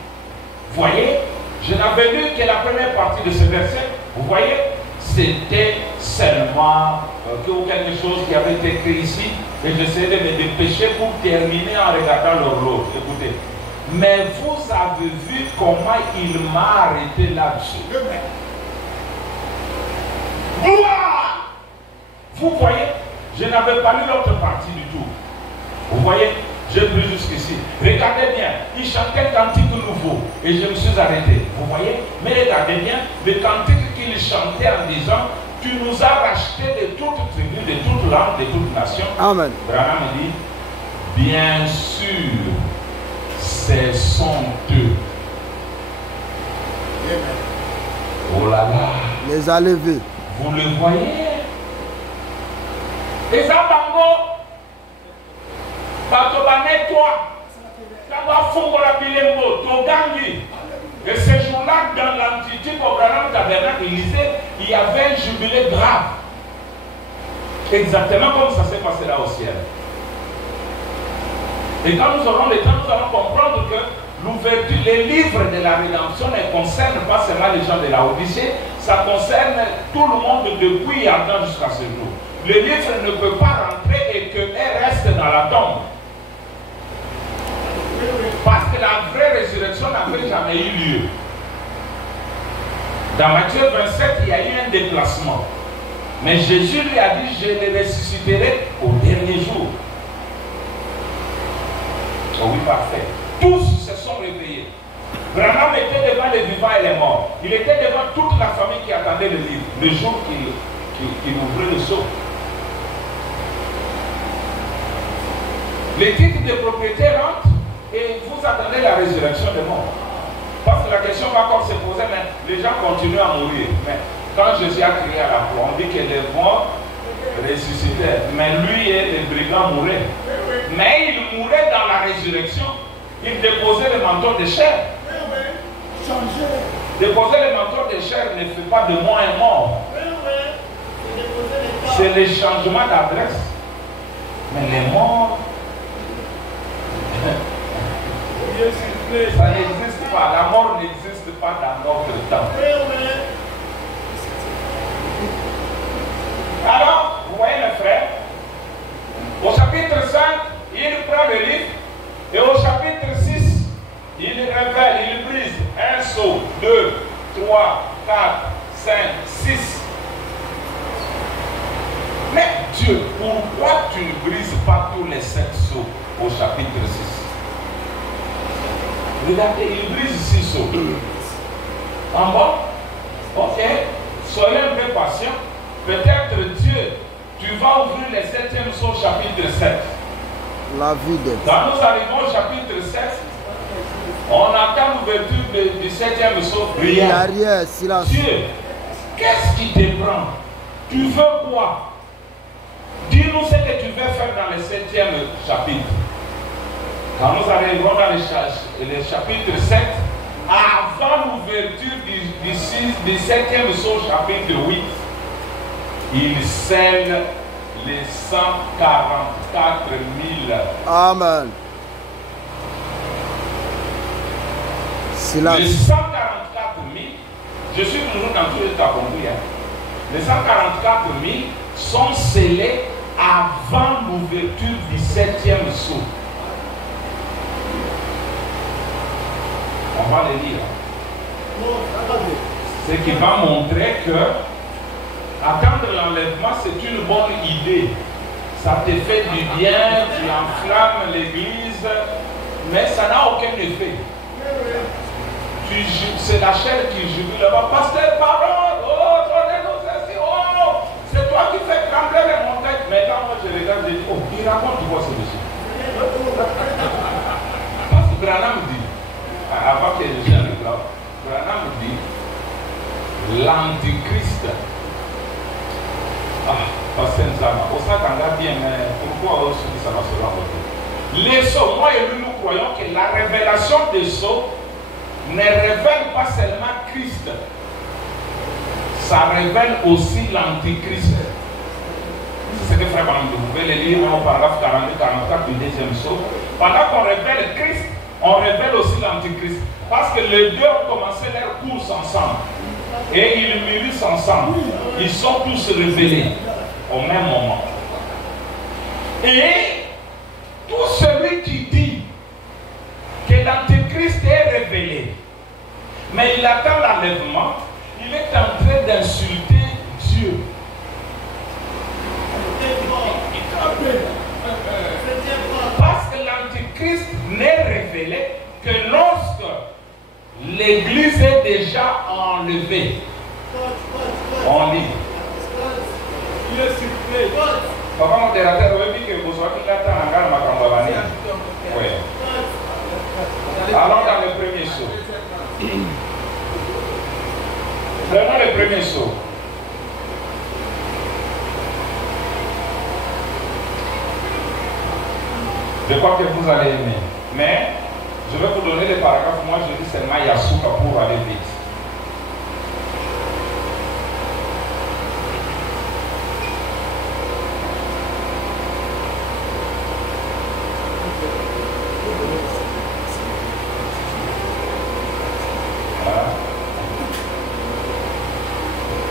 Voyez, je n'avais lu que la première partie de ce verset. Vous voyez, c'était seulement quelque chose qui avait été écrit ici. Et j'essaie de me dépêcher pour terminer en regardant l'horloge. Écoutez. Mais vous avez vu comment il m'a arrêté là-dessus. Gloire! Vous voyez, je n'avais pas lu l'autre partie du tout. Vous voyez, j'ai pris jusqu'ici. Regardez bien, il chantait un cantique nouveau et je me suis arrêté. Vous voyez, mais regardez bien, le cantique qu'il chantait en disant, tu nous as rachetés de toute tribu, de toute langue, de toute nation. Amen. Branham dit, bien sûr, ce sont eux. Oh là là. Les a levés. Vous le voyez? Les abango, batobane toi, kaba fongola bilembo, togangi. Et ce jour-là, dans l'Antiquité, au Branham Tabernacle, il y avait un jubilé grave. Exactement comme ça s'est passé là au ciel. Et quand nous aurons le temps, nous allons comprendre que l'ouverture, les livres de la rédemption ne concernent pas seulement les gens de la Odyssée, ça concerne tout le monde depuis Adam jusqu'à ce jour. Le livre ne peut pas rentrer et qu'elle reste dans la tombe. Parce que la vraie résurrection n'avait jamais eu lieu. Dans Matthieu 27, il y a eu un déplacement. Mais Jésus lui a dit, je les ressusciterai au dernier jour. Oh oui, parfait. Tous se sont réveillés. Branham était devant les vivants et les morts. Il était devant toute la famille qui attendait le livre, le jour qu'il ouvrait le sceau. Les titres de propriété rentrent et vous attendez la résurrection des morts. Parce que la question va encore se poser, mais les gens continuent à mourir. Mais quand Jésus a crié à la croix, on dit que les morts ressuscitaient. Mais lui et les brigands mouraient. Mais il mourait dans la résurrection. Il déposait le manteau de chair. Déposer le manteau de chair ne fait pas de moi un mort. C'est le changement d'adresse. Mais les morts, ça n'existe pas. La mort n'existe pas dans notre temps. Alors, vous voyez mes frères, au chapitre 5, il prend le livre, et au chapitre 6, il révèle, il brise un sceau, 2, 3, 4, 5, 6. Dieu, pourquoi tu ne brises pas tous les 7 sceaux au chapitre 6? Regardez, il brise 6 sceaux. En bas? Ok. Soyez un peu patient. Peut-être Dieu, tu vas ouvrir les 7e sceau au chapitre 7. La vie de Dieu. Quand nous arrivons au chapitre 7, on attend l'ouverture du 7e sceau. Rien. Arrière, silence. Dieu, qu'est-ce qui te prend? Tu veux quoi? Dis-nous ce que tu veux faire dans le 7e chapitre. Quand nous arrivons dans le chapitre 7, avant l'ouverture du 7e sceau, chapitre 8, il scelle les 144 000. Amen. Silence. Les 144 000, je suis toujours dans tout le compris. Les 144 000 sont scellés avant l'ouverture du 7e sceau. On va le lire. Ce qui va montrer que attendre l'enlèvement, c'est une bonne idée. Ça te fait du bien, tu enflammes l'église, mais ça n'a aucun effet. C'est la chair qui jubile là-bas. Pasteur, parole, oh, c'est toi qui fais trembler les montagnes. Mais quand moi je regarde, je dis, oh, il raconte quoi ce monsieur? Parce que Branham dit, avant que je j'arrive là, Branham dit, l'antichrist. Pasteur Nzama, on s'entend bien, mais pourquoi aussi ça va se rencontrer? Les sceaux, moi et lui, nous croyons que la révélation des sceaux ne révèle pas seulement Christ, ça révèle aussi l'antichrist. C'est ce que frère Branham, vous pouvez le lire au paragraphe 42-44 du 2e sceau. Pendant qu'on révèle Christ, on révèle aussi l'antichrist. Parce que les deux ont commencé leur course ensemble. Et ils mûrissent ensemble. Ils sont tous révélés au même moment. Et tout celui qui dit que l'antichrist est révélé, mais il attend l'enlèvement, il est en train d'insulter Dieu. Parce que l'antichrist n'est révélé que lorsque l'église est déjà enlevée. On lit. Papa modérateur, vous dit que vous avez l'attend en garde ma campagne. Oui. Allons dans le premier saut. Prenons le premier saut. Je crois que vous allez aimer. Mais je vais vous donner les paragraphes. Moi, je dis seulement Yasuka pour aller vite. Voilà.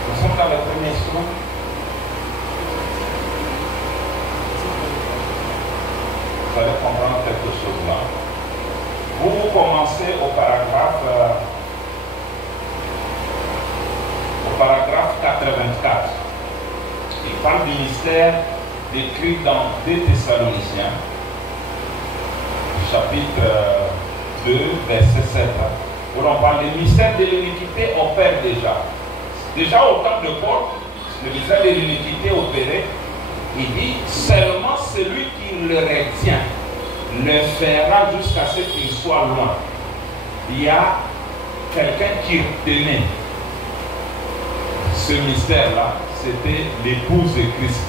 Nous sommes dans le premier saut. Vous allez comprendre quelque chose là. Vous commencez au paragraphe 84. Il parle du mystère décrit dans 2 Thessaloniciens, chapitre 2, verset 7. Où on parle du mystère de l'iniquité opère déjà. Déjà au temps de Paul, le mystère de l'iniquité opérait. Il dit seulement celui qui le retient le fera jusqu'à ce qu'il soit loin. Il y a quelqu'un qui retenait ce mystère-là, c'était l'épouse de Christ.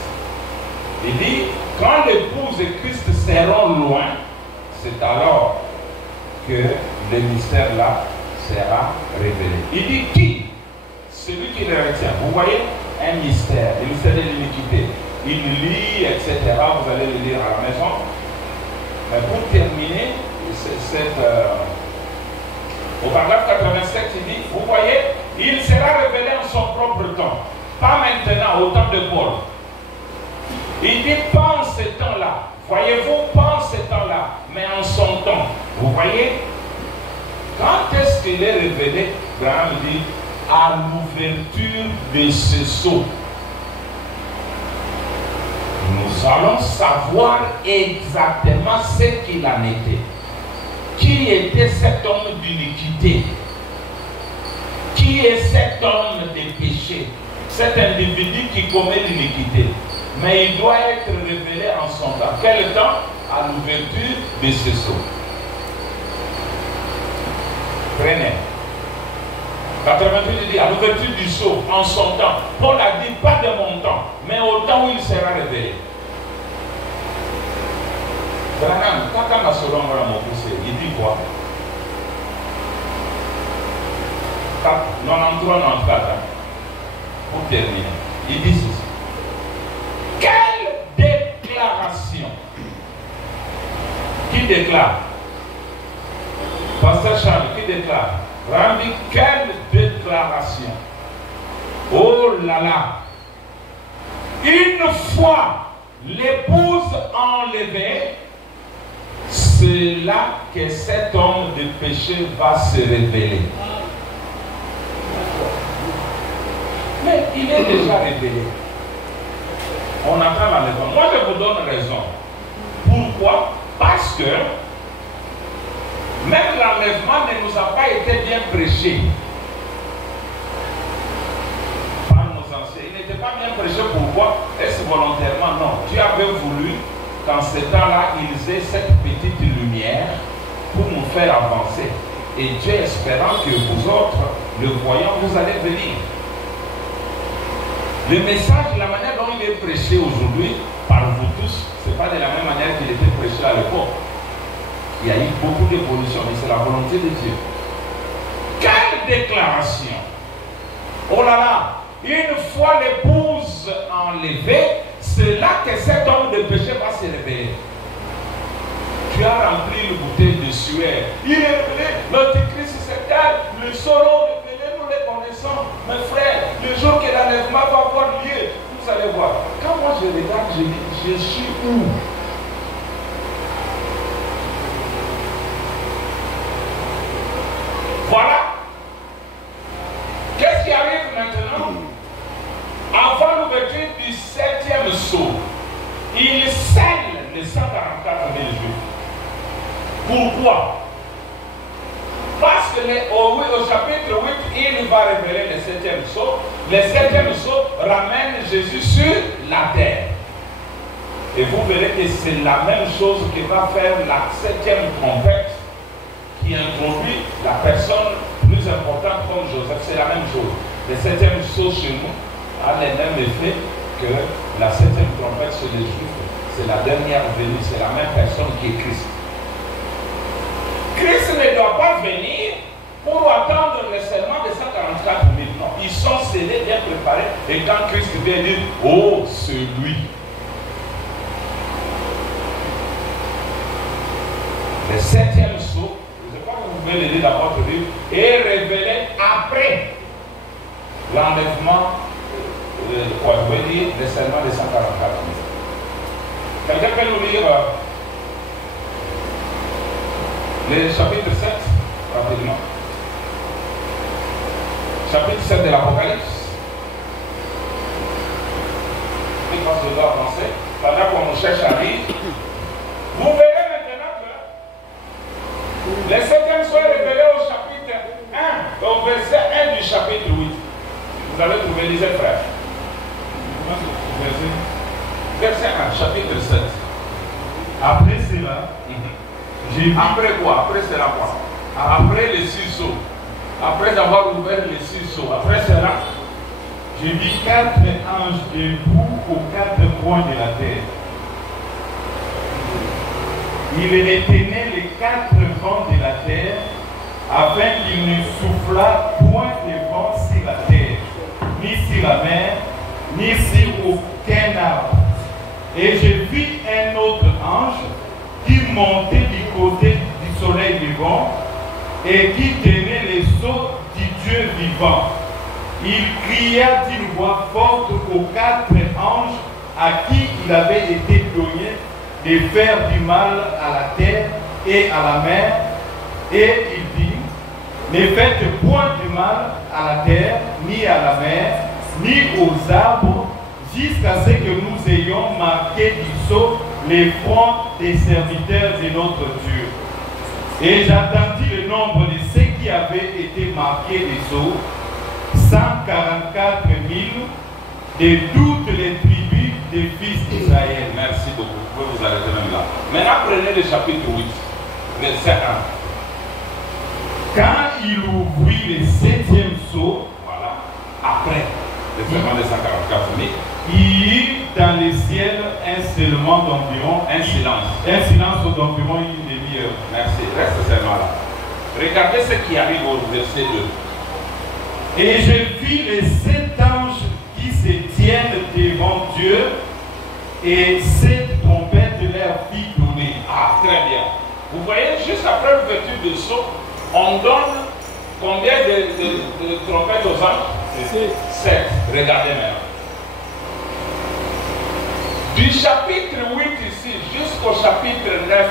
Il dit, quand l'épouse de Christ sera loin, c'est alors que le mystère-là sera révélé. Il dit qui? Celui qui le retient. Vous voyez un mystère, le mystère de l'iniquité. Il lit, etc. Vous allez le lire à la maison. Mais pour terminer, au paragraphe 87, il dit, vous voyez, il sera révélé en son propre temps. Pas maintenant, au temps de Paul. Il dit, pas en ce temps-là. Voyez-vous, pas en ce temps-là, mais en son temps. Vous voyez, quand est-ce qu'il est révélé? Branham dit, à l'ouverture de ce sceau. nous allons savoir exactement ce qu'il en était. Qui était cet homme d'iniquité? Qui est cet homme de péché? Cet individu qui commet l'iniquité. Mais il doit être révélé en son temps. Quel temps? À l'ouverture de ce sceau. Prenez. 88 dit à l'ouverture du sceau, en son temps. Paul a dit pas de mon temps, mais au temps où il sera révélé. Branham, quand on a ce nom il dit quoi? 93, 94, pour terminer. Il dit ceci. Quelle déclaration? Qui déclare? Pasteur Charles, qui déclare? Rami, quelle déclaration? Oh là là! Une fois l'épouse enlevée, c'est là que cet homme de péché va se révéler. Mais il est déjà révélé. On attend l'enlèvement. Moi, je vous donne raison. Pourquoi? Parce que même l'enlèvement ne nous a pas été bien prêché par nos anciens. Il n'était pas bien prêché. Pourquoi? Est-ce volontairement? Non. Dieu avait voulu qu'en ce temps-là, ils aient cette petite lumière pour nous faire avancer. Et Dieu espérant que vous autres, le voyant, vous allez venir. Le message, la manière dont il est prêché aujourd'hui, par vous tous, ce n'est pas de la même manière qu'il était prêché à l'époque. Il y a eu beaucoup d'évolution, mais c'est la volonté de Dieu. Quelle déclaration! Oh là là! Une fois l'épouse enlevée, c'est là que cet homme de péché va se révéler. Tu as rempli le bouteille de sueur. Il est révélé, l'antéchrist c'est tel, le solo révélé, nous les connaissons. Mes frères, le jour que l'enlèvement va avoir lieu, vous allez voir. Quand moi je regarde, je dis, je suis où? Voilà. Qu'est-ce qui arrive maintenant? Avant l'ouverture du 7e sceau, il scelle les 144 000 juifs. Pourquoi? Parce que au chapitre 8, il va révéler le 7e sceau. Le 7e sceau ramène Jésus sur la terre. Et vous verrez que c'est la même chose que va faire la 7e trompette qui introduit la personne plus importante comme Joseph. C'est la même chose. Le 7e sceau chez nous a le même effet que la 7e trompette chez les Juifs. C'est la dernière venue, c'est la même personne qui est Christ. Christ ne doit pas venir pour attendre le serment de 144 000. Non, ils sont scellés, bien préparés. Et quand Christ vient dire, oh, c'est lui. Le 7e sceau, je ne sais pas si vous pouvez le lire dans votre livre, est révélé après l'enlèvement, je veux dire, le serment de 144 000. Quelqu'un peut nous lire le chapitre 7, rapidement. Chapitre 7 de l'Apocalypse. Et quand je dois avancer, pendant qu'on nous cherche à lire, vous verrez maintenant que le 7e soit révélé au chapitre 1, au verset 1 du chapitre 8. Vous avez trouvé, lisez frère. Verset 1, chapitre 7. Après cela, j'ai vu. Après quoi? Après cela quoi? Après les 6 sceaux. Après avoir ouvert les 6 sceaux. Après cela, j'ai vu 4 anges debout aux 4 coins de la terre. Il les tenait les 4 vents de la terre, afin qu'il ne soufflât point de vent sur la terre, ni sur la mer, ni sur aucun arbre. Et j'ai vu un autre ange qui montait du côté du soleil vivant et qui tenait les sceaux du Dieu vivant. Il cria d'une voix forte aux 4 anges à qui il avait été donné de faire du mal à la terre et à la mer. Et il dit, ne faites point du mal à la terre, ni à la mer, ni aux arbres jusqu'à ce que nous ayons marqué du sceau les fronts des serviteurs de notre Dieu. Et j'attendis le nombre de ceux qui avaient été marqués des sceaux, 144 000 de toutes les tribus des fils d'Israël. Merci beaucoup. Vous pouvez vous arrêter même là. Maintenant, prenez le chapitre 8, verset 1. Quand il ouvrit le 7e sceau, Voilà. Après le serment des 144 000, il y eut dans le ciel un scellement d'environ un silence. d'environ une demi-heure. Merci. Reste seulement là. Regardez ce qui arrive au verset 2. Et je vis les 7 anges qui se tiennent devant Dieu et 7 trompettes leur fit donner. Ah, très bien. Vous voyez, juste après l'ouverture du sceau, on donne combien de trompettes aux anges? 7. Regardez maintenant. Du chapitre 8 ici jusqu'au chapitre 9,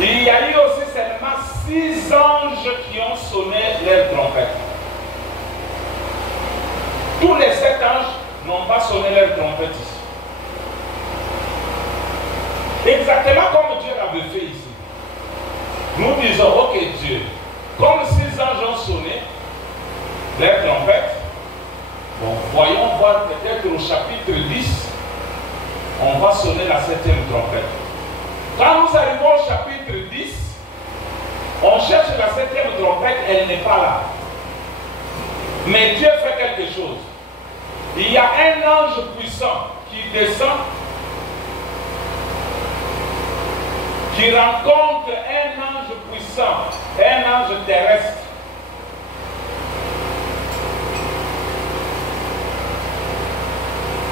il y a eu aussi seulement 6 anges qui ont sonné leur trompette. Tous les 7 anges n'ont pas sonné leur trompette ici. Exactement comme Dieu l'avait fait ici. Nous disons, ok Dieu, comme 6 anges ont sonné leur trompette, bon, voyons voir peut-être au chapitre 10, on va sonner la 7e trompette. Quand nous arrivons au chapitre 10, on cherche la 7e trompette, elle n'est pas là. Mais Dieu fait quelque chose. Il y a un ange puissant qui descend, qui rencontre un ange puissant, un ange terrestre.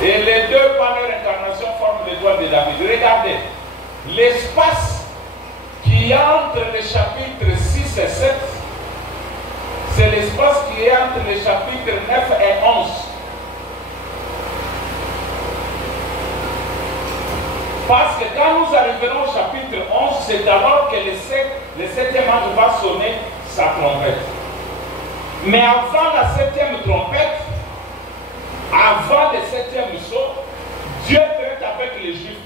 Et les deux, par leur incarnation, forment l'étoile de David. Regardez, l'espace qui est entre les chapitres 6 et 7, c'est l'espace qui est entre les chapitres 9 et 11. Parce que quand nous arriverons au chapitre 11, c'est alors que le 7e ange va sonner sa trompette. Mais avant la 7e trompette, avant le 7e sceau, Dieu traite avec les Juifs.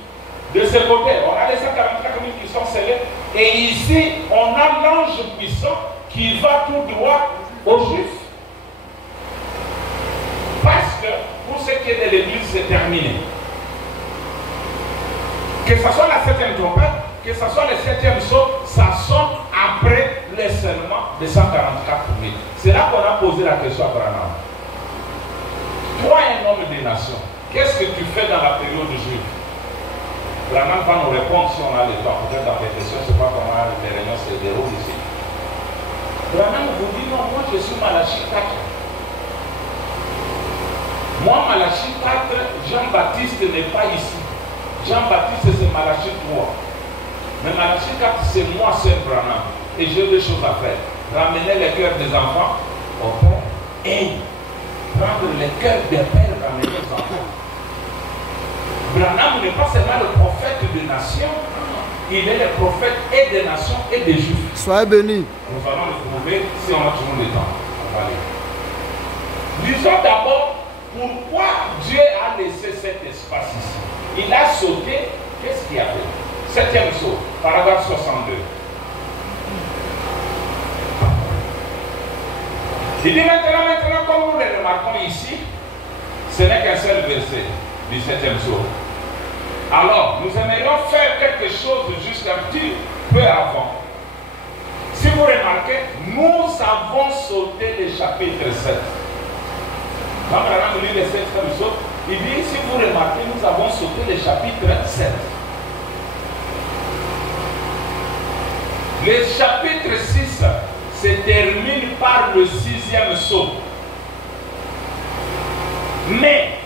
De ce côté, on a les 144 000 qui sont scellés. Et ici, on a l'ange puissant qui va tout droit aux Juifs. Parce que pour ce qui est de l'Église, c'est terminé. Que ce soit la 7e trompette, que ce soit le 7e sceau, ça sonne après le serment de 144 000. C'est là qu'on a posé la question à Branham. Toi, un homme des nations, qu'est-ce que tu fais dans la période juive? Branham va nous répondre si on a le temps. Peut-être dans les questions, je ne sais pas comment les réunions se déroulent ici. Branham vous dit non, moi je suis Malachie 4. Moi, Malachie 4, Jean-Baptiste n'est pas ici. Jean-Baptiste, c'est Malachie 3. Mais Malachie 4, c'est moi, Saint Branham. Et j'ai deux choses à faire. Ramener les cœurs des enfants au Père et prendre les cœurs des pères, ramener les enfants. Branham n'est pas seulement le prophète des nations, il est le prophète et des nations et des Juifs. Soyez bénis. Nous allons le trouver si on a toujours le temps. On va aller. Disons d'abord pourquoi Dieu a laissé cet espace ici. Il a sauté, qu'est-ce qu'il y avait? 7e saut, paragraphe 62. Il dit maintenant, comme nous le remarquons ici, ce n'est qu'un seul verset du 7e saut. Alors, nous aimerions faire quelque chose juste un petit peu avant. Si vous remarquez, nous avons sauté le chapitre 7. Quand on lit le 7e saut, il dit, si vous remarquez, nous avons sauté le chapitre 7. Le chapitre 6 se termine par le 6e saut. Mais,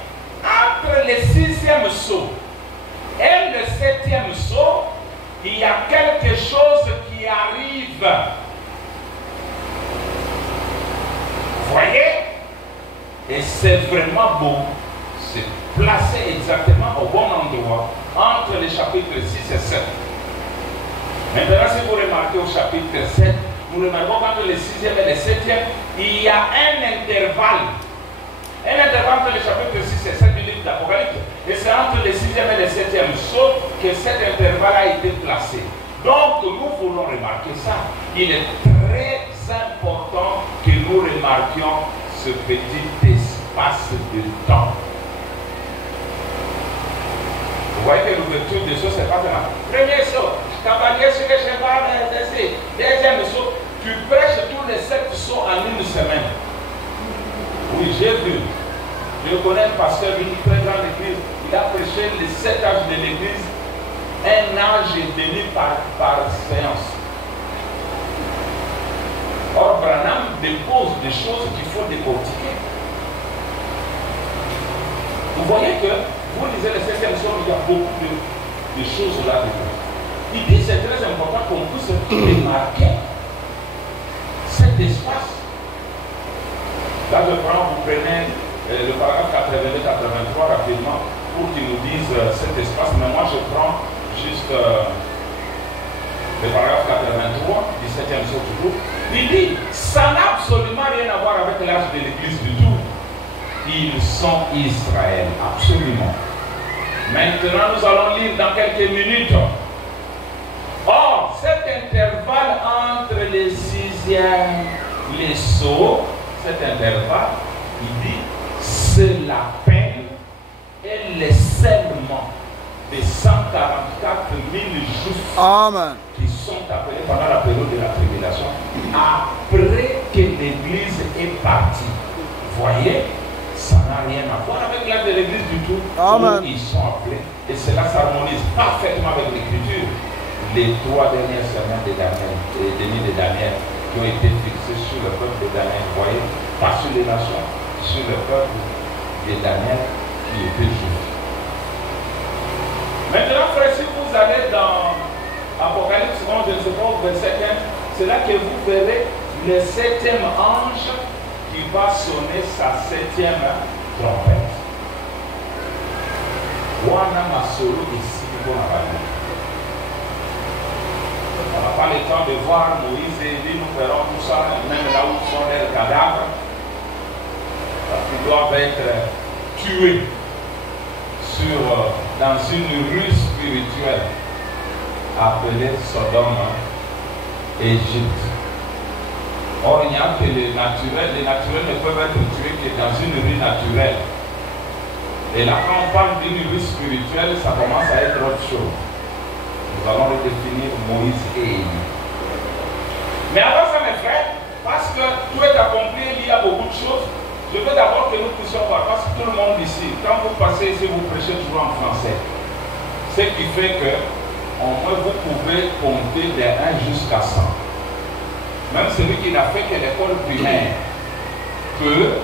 entre le 6e saut et le 7e saut, il y a quelque chose qui arrive. Vous voyez? Et c'est vraiment beau. C'est placé exactement au bon endroit entre les chapitres 6 et 7. Maintenant, si vous remarquez au chapitre 7, nous remarquons qu'entre le 6e et le 7e, il y a un intervalle Un intervalle entre le chapitre 6 et 7 du livre d'Apocalypse. Et c'est entre le 6e et le 7e saut que cet intervalle a été placé. Donc nous voulons remarquer ça. Il est très important que nous remarquions ce petit espace de temps. Vous voyez que l'ouverture des sauts, c'est pas ça. Premier saut, cavalier sur le cheval, deuxième saut, tu prêches tous les 7 sauts en une semaine. Oui, j'ai vu. Je connais un pasteur d'une très grande église. Il a prêché les 7 âges de l'église, un âge et demi par séance. Or, Branham dépose des choses qu'il faut décortiquer. Vous voyez que vous lisez le 7e soir, il y a beaucoup de choses là-dedans. Il dit que c'est très important qu'on puisse remarquer cet espace. Là, je prends, vous prenez le paragraphe 82-83 rapidement pour qu'ils nous disent cet espace, mais moi je prends juste le paragraphe 83, 17e saut toujours. Il dit, ça n'a absolument rien à voir avec l'âge de l'église du tout. Ils sont Israël, absolument. Maintenant, nous allons lire dans quelques minutes. Or, cet intervalle entre le 6e, les sauts, cet intervalle, il dit, c'est la peine et le scellement des 144 000 justes qui sont appelés pendant la période de la tribulation, après que l'Église est partie. Vous voyez, ça n'a rien à voir avec l'âge de l'Église du tout. Où ils sont appelés. Et cela s'harmonise parfaitement avec l'Écriture. Les 3 dernières semaines de Daniel, les demi de Daniel, qui ont été fixés sur le peuple de Daniel. Vous voyez, pas sur les nations, sur le peuple de Daniel qui était juif. Maintenant, frère, si vous allez dans Apocalypse 11, je ne sais pas, au verset 15, c'est là que vous verrez le 7e ange qui va sonner sa 7e trompette. Wana Masolo ici, on n'a pas le temps de voir Moïse et Élie, nous verrons tout ça, même là où sont leurs cadavres, parce qu'ils doivent être tués dans une rue spirituelle appelée Sodome, Égypte. Or, il n'y a que les naturels ne peuvent être tués que dans une rue naturelle. Et là, quand on parle d'une rue spirituelle, ça commence à être autre chose. Nous allons redéfinir Moïse et Élie. Mais avant ça, mes frères, parce que tout est accompli, il y a beaucoup de choses. Je veux d'abord que nous puissions voir, parce que tout le monde ici, quand vous passez ici, vous prêchez toujours en français. Ce qui fait que, au moins, vous pouvez compter de 1 jusqu'à 100. Même celui qui n'a fait que l'école primaire peut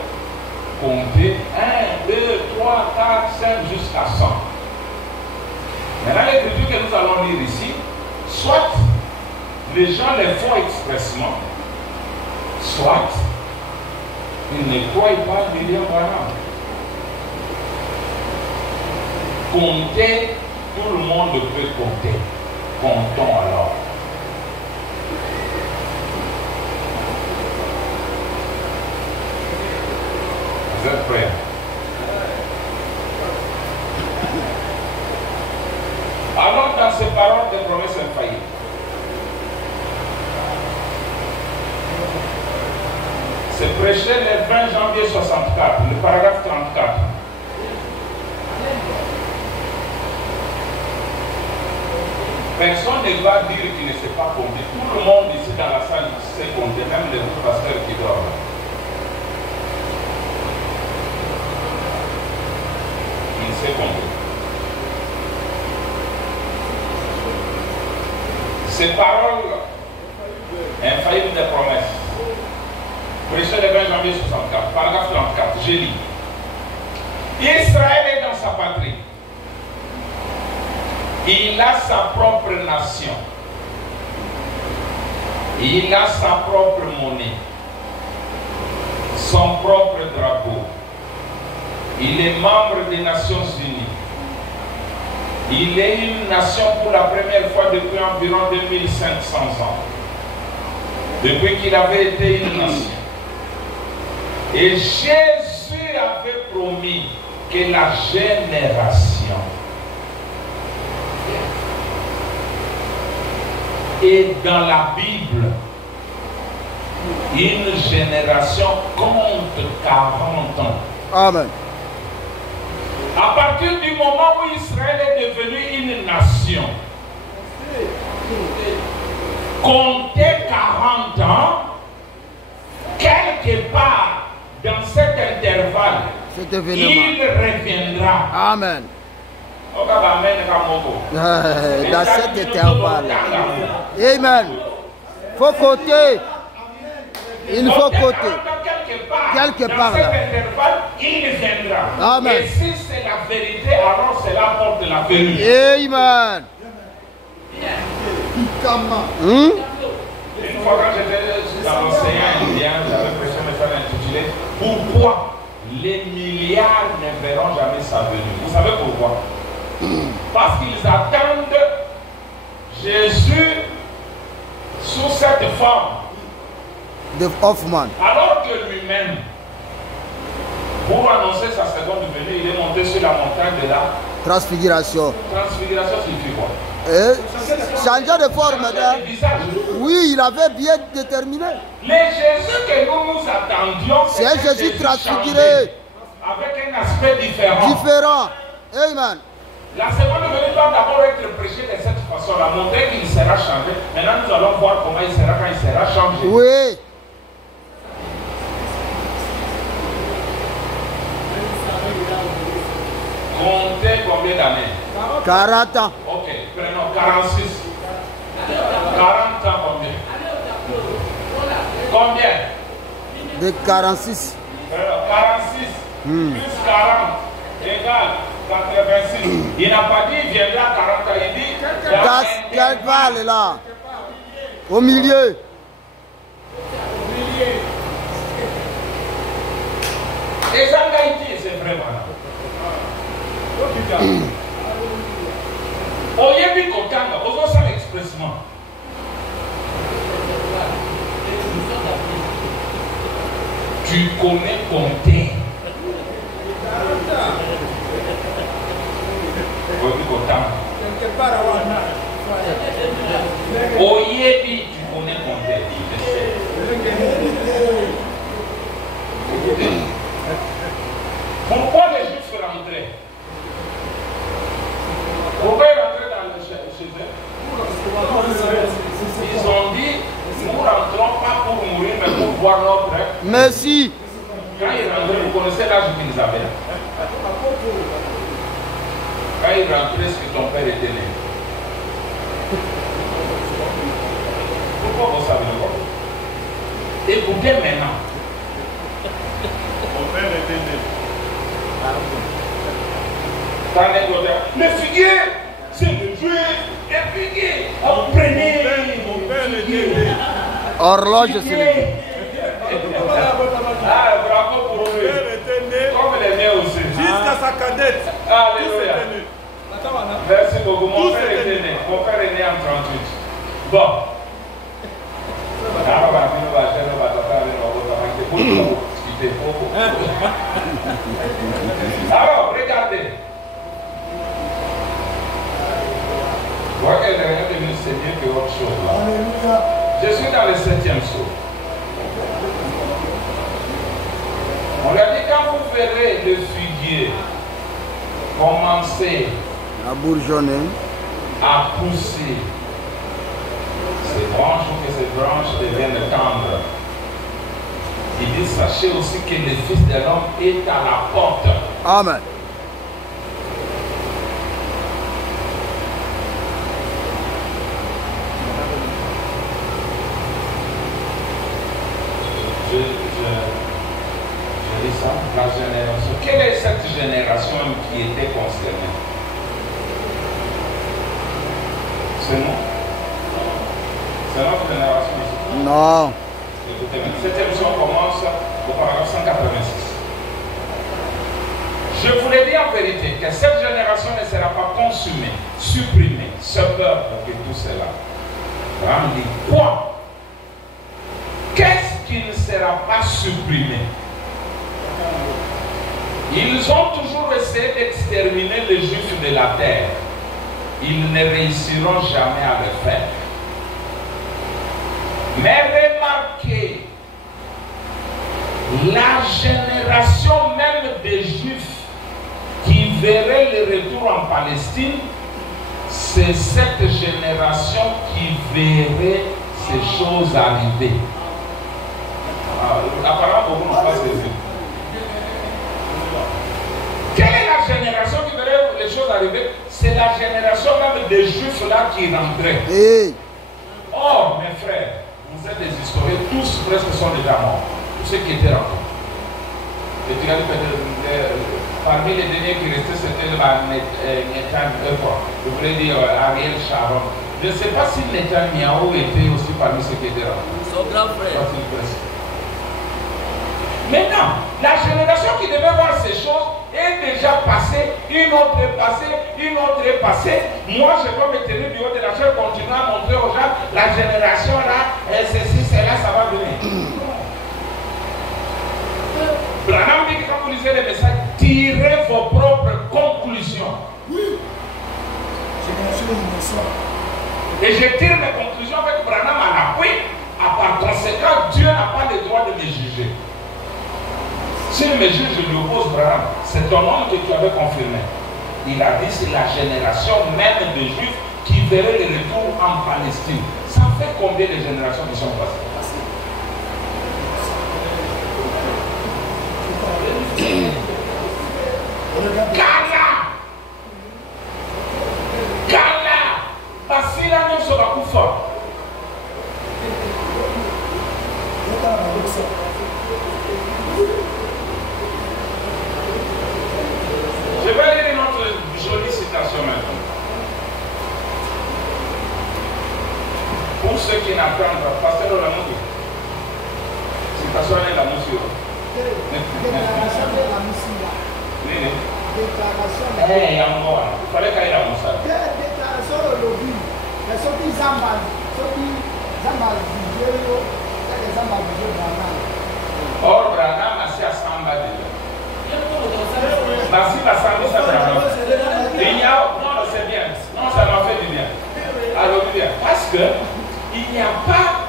compter 1, 2, 3, 4, 5 jusqu'à 100. Maintenant, l'écriture que nous allons lire ici, soit les gens les font expressement, soit ils ne croient pas William Branham. Compter, tout le monde peut compter. Comptons alors. Vous êtes prêts? Alors, dans ces paroles de promesses infaillibles, c'est prêché le 20 janvier 64, le paragraphe 34. Personne ne va dire qu'il ne sait pas compter. Tout le monde ici dans la salle sait compter, même les autres pasteurs qui dorment. Il sait compter. Ces paroles infaillibles des promesses, prêché le 20 janvier 64, paragraphe 34, je lis. Israël est dans sa patrie. Il a sa propre nation. Il a sa propre monnaie. Son propre drapeau. Il est membre des Nations Unies. Il est une nation pour la première fois depuis environ 2500 ans. Depuis qu'il avait été une nation. Et Jésus lui avait promis que la génération et dans la Bible, une génération compte 40 ans. Amen. À partir du moment où Israël est devenu une nation, comptez 40 ans, quelque part dans cet intervalle, Cet il événement. reviendra. Amen. Dans cet intervalle. Amen. Faut côté. Il faut côté. Quelque part dans là. cet intervalle, il viendra. Amen. Et si c'est la vérité, alors c'est la porte de la vérité. Amen. Une fois quand j'étais dans l'océan Indien, j'avais prêché un message intitulé Pourquoi les milliards ne verront jamais sa venue? Vous savez pourquoi? Parce qu'ils attendent Jésus sous cette forme. De Hoffman. Alors que lui-même, pour annoncer sa seconde venue, il est monté sur la montagne de la Transfiguration. transfiguration. Signifie quoi? Changer de forme. Changer de visage. Oui, il avait bien déterminé. Les Jésus que nous attendions, C'est un Jésus transfiguré. changé, avec un aspect différent. Différent. Amen. La seconde venue doit d'abord être prêchée de cette façon-là, montrer qu'il sera changé. Maintenant, nous allons voir comment il sera quand il sera changé. Oui. Comptez combien d'années? 40 ans. Ok, prenons 46. 40 ans combien? Combien? De 46. 46 plus 40 égale 86. Il n'a pas dit il viendra à 40 ans, il dit Dans intervalle là. Au milieu. Et ça a été, c'est vraiment. Oyebi Kotanga, osons ça expressement. Tu connais compter. Oyebi Kotanga. Oyebi, tu connais compter. Je sais. Pourquoi les Juifs sont rentrés? Pourquoi ils rentraient chez eux? Ils ont dit, nous ne rentrons pas pour mourir, mais pour voir notre rêve. Merci. Quand ils rentraient, vous connaissez l'âge qu'ils avaient. Quand ils rentraient, ce que ton père était né. Pourquoi vous savez le Écoutez maintenant. Mon père était né. Le figuier, c'est le juif. Le figuier, apprenez. Mon père était né. Horloge, c'est le. Ah, bravo pour Mon eux. père était né. Comme il est né aussi. Jusqu'à sa cadette. Alléluia. Tous étaient nés. Merci beaucoup. Mon Tous père étaient était nés. né. Mon père est né en 38. Bon. Ah, bah, nous va faire, nous va faire, nous va faire. Alors, regardez. Vous voyez que rien de nous c'est mieux que autre chose là. Je suis dans le 7e saut. On a dit quand vous verrez le figuier commencer La bourgeonnée. à pousser ses branches ou que ces branches deviennent tendres. Il dit, sachez aussi que le Fils de l'homme est à la porte. Amen. Je dis ça, la génération. Quelle est cette génération qui était concernée? C'est nous? C'est notre génération ici? Non. Écoutez, cette émission commence au paragraphe 186. Je vous le dis en vérité que cette génération ne sera pas consumée, supprimée, ce peuple et tout cela. Rendu quoi? Qu'est-ce qui ne sera pas supprimé? Ils ont toujours essayé d'exterminer les Juifs de la terre. Ils ne réussiront jamais à le faire. Mais remarquez, la génération même des Juifs qui verrait le retour en Palestine, c'est cette génération qui verrait ces choses arriver. Apparemment, beaucoup n'ont pas saisi. Quelle est la génération qui verrait les choses arriver? C'est la génération même des Juifs là qui rentraient. Hey. Or, mes frères, vous êtes des historiens, tous presque sont déjà morts. Tous ceux qui étaient rentrés. Et tu as dit parmi les derniers qui restaient, c'était Netanyahu. Je voulais dire Ariel Sharon. Je ne sais pas si Netanyahu était aussi parmi ceux qui étaient rentrés. Son grand frère. Maintenant, la génération qui devait voir ces choses est déjà passée, une autre est passée, une autre est passée. Moi, je dois me tenir du haut de la chaise, continuer à montrer aux gens, la génération là, ceci, cela, ça va venir. Branham dit que quand vous lisez les messages, tirez vos propres conclusions. Oui. Et je tire mes conclusions avec Branham en appui. Par conséquent, Dieu n'a pas le droit de me juger. S'il me juge, je lui oppose Branham. C'est ton homme que tu avais confirmé. Il a dit c'est la génération même de Juifs qui verrait le retour en Palestine. Ça fait combien de générations qui sont passées? Kala basila nyonso bakufa. Je vais lire une autre jolie citation maintenant. Pour ceux qui n'attendent pas, Pasteur Olamoudi, citation est la monsieur. Déclaration de la Moussila. Déclaration de la il fallait qu'il y ait la moussa. Déclaration de l'Obi. Mais ceux qui zambal, c'est des zambal de Branham. Or, Branham a à Samba déjà. Merci, la Samba, ça Branham. Il y a, non, c'est bien. Non, ça m'a fait du bien. Alors, bien. Parce que il n'y a pas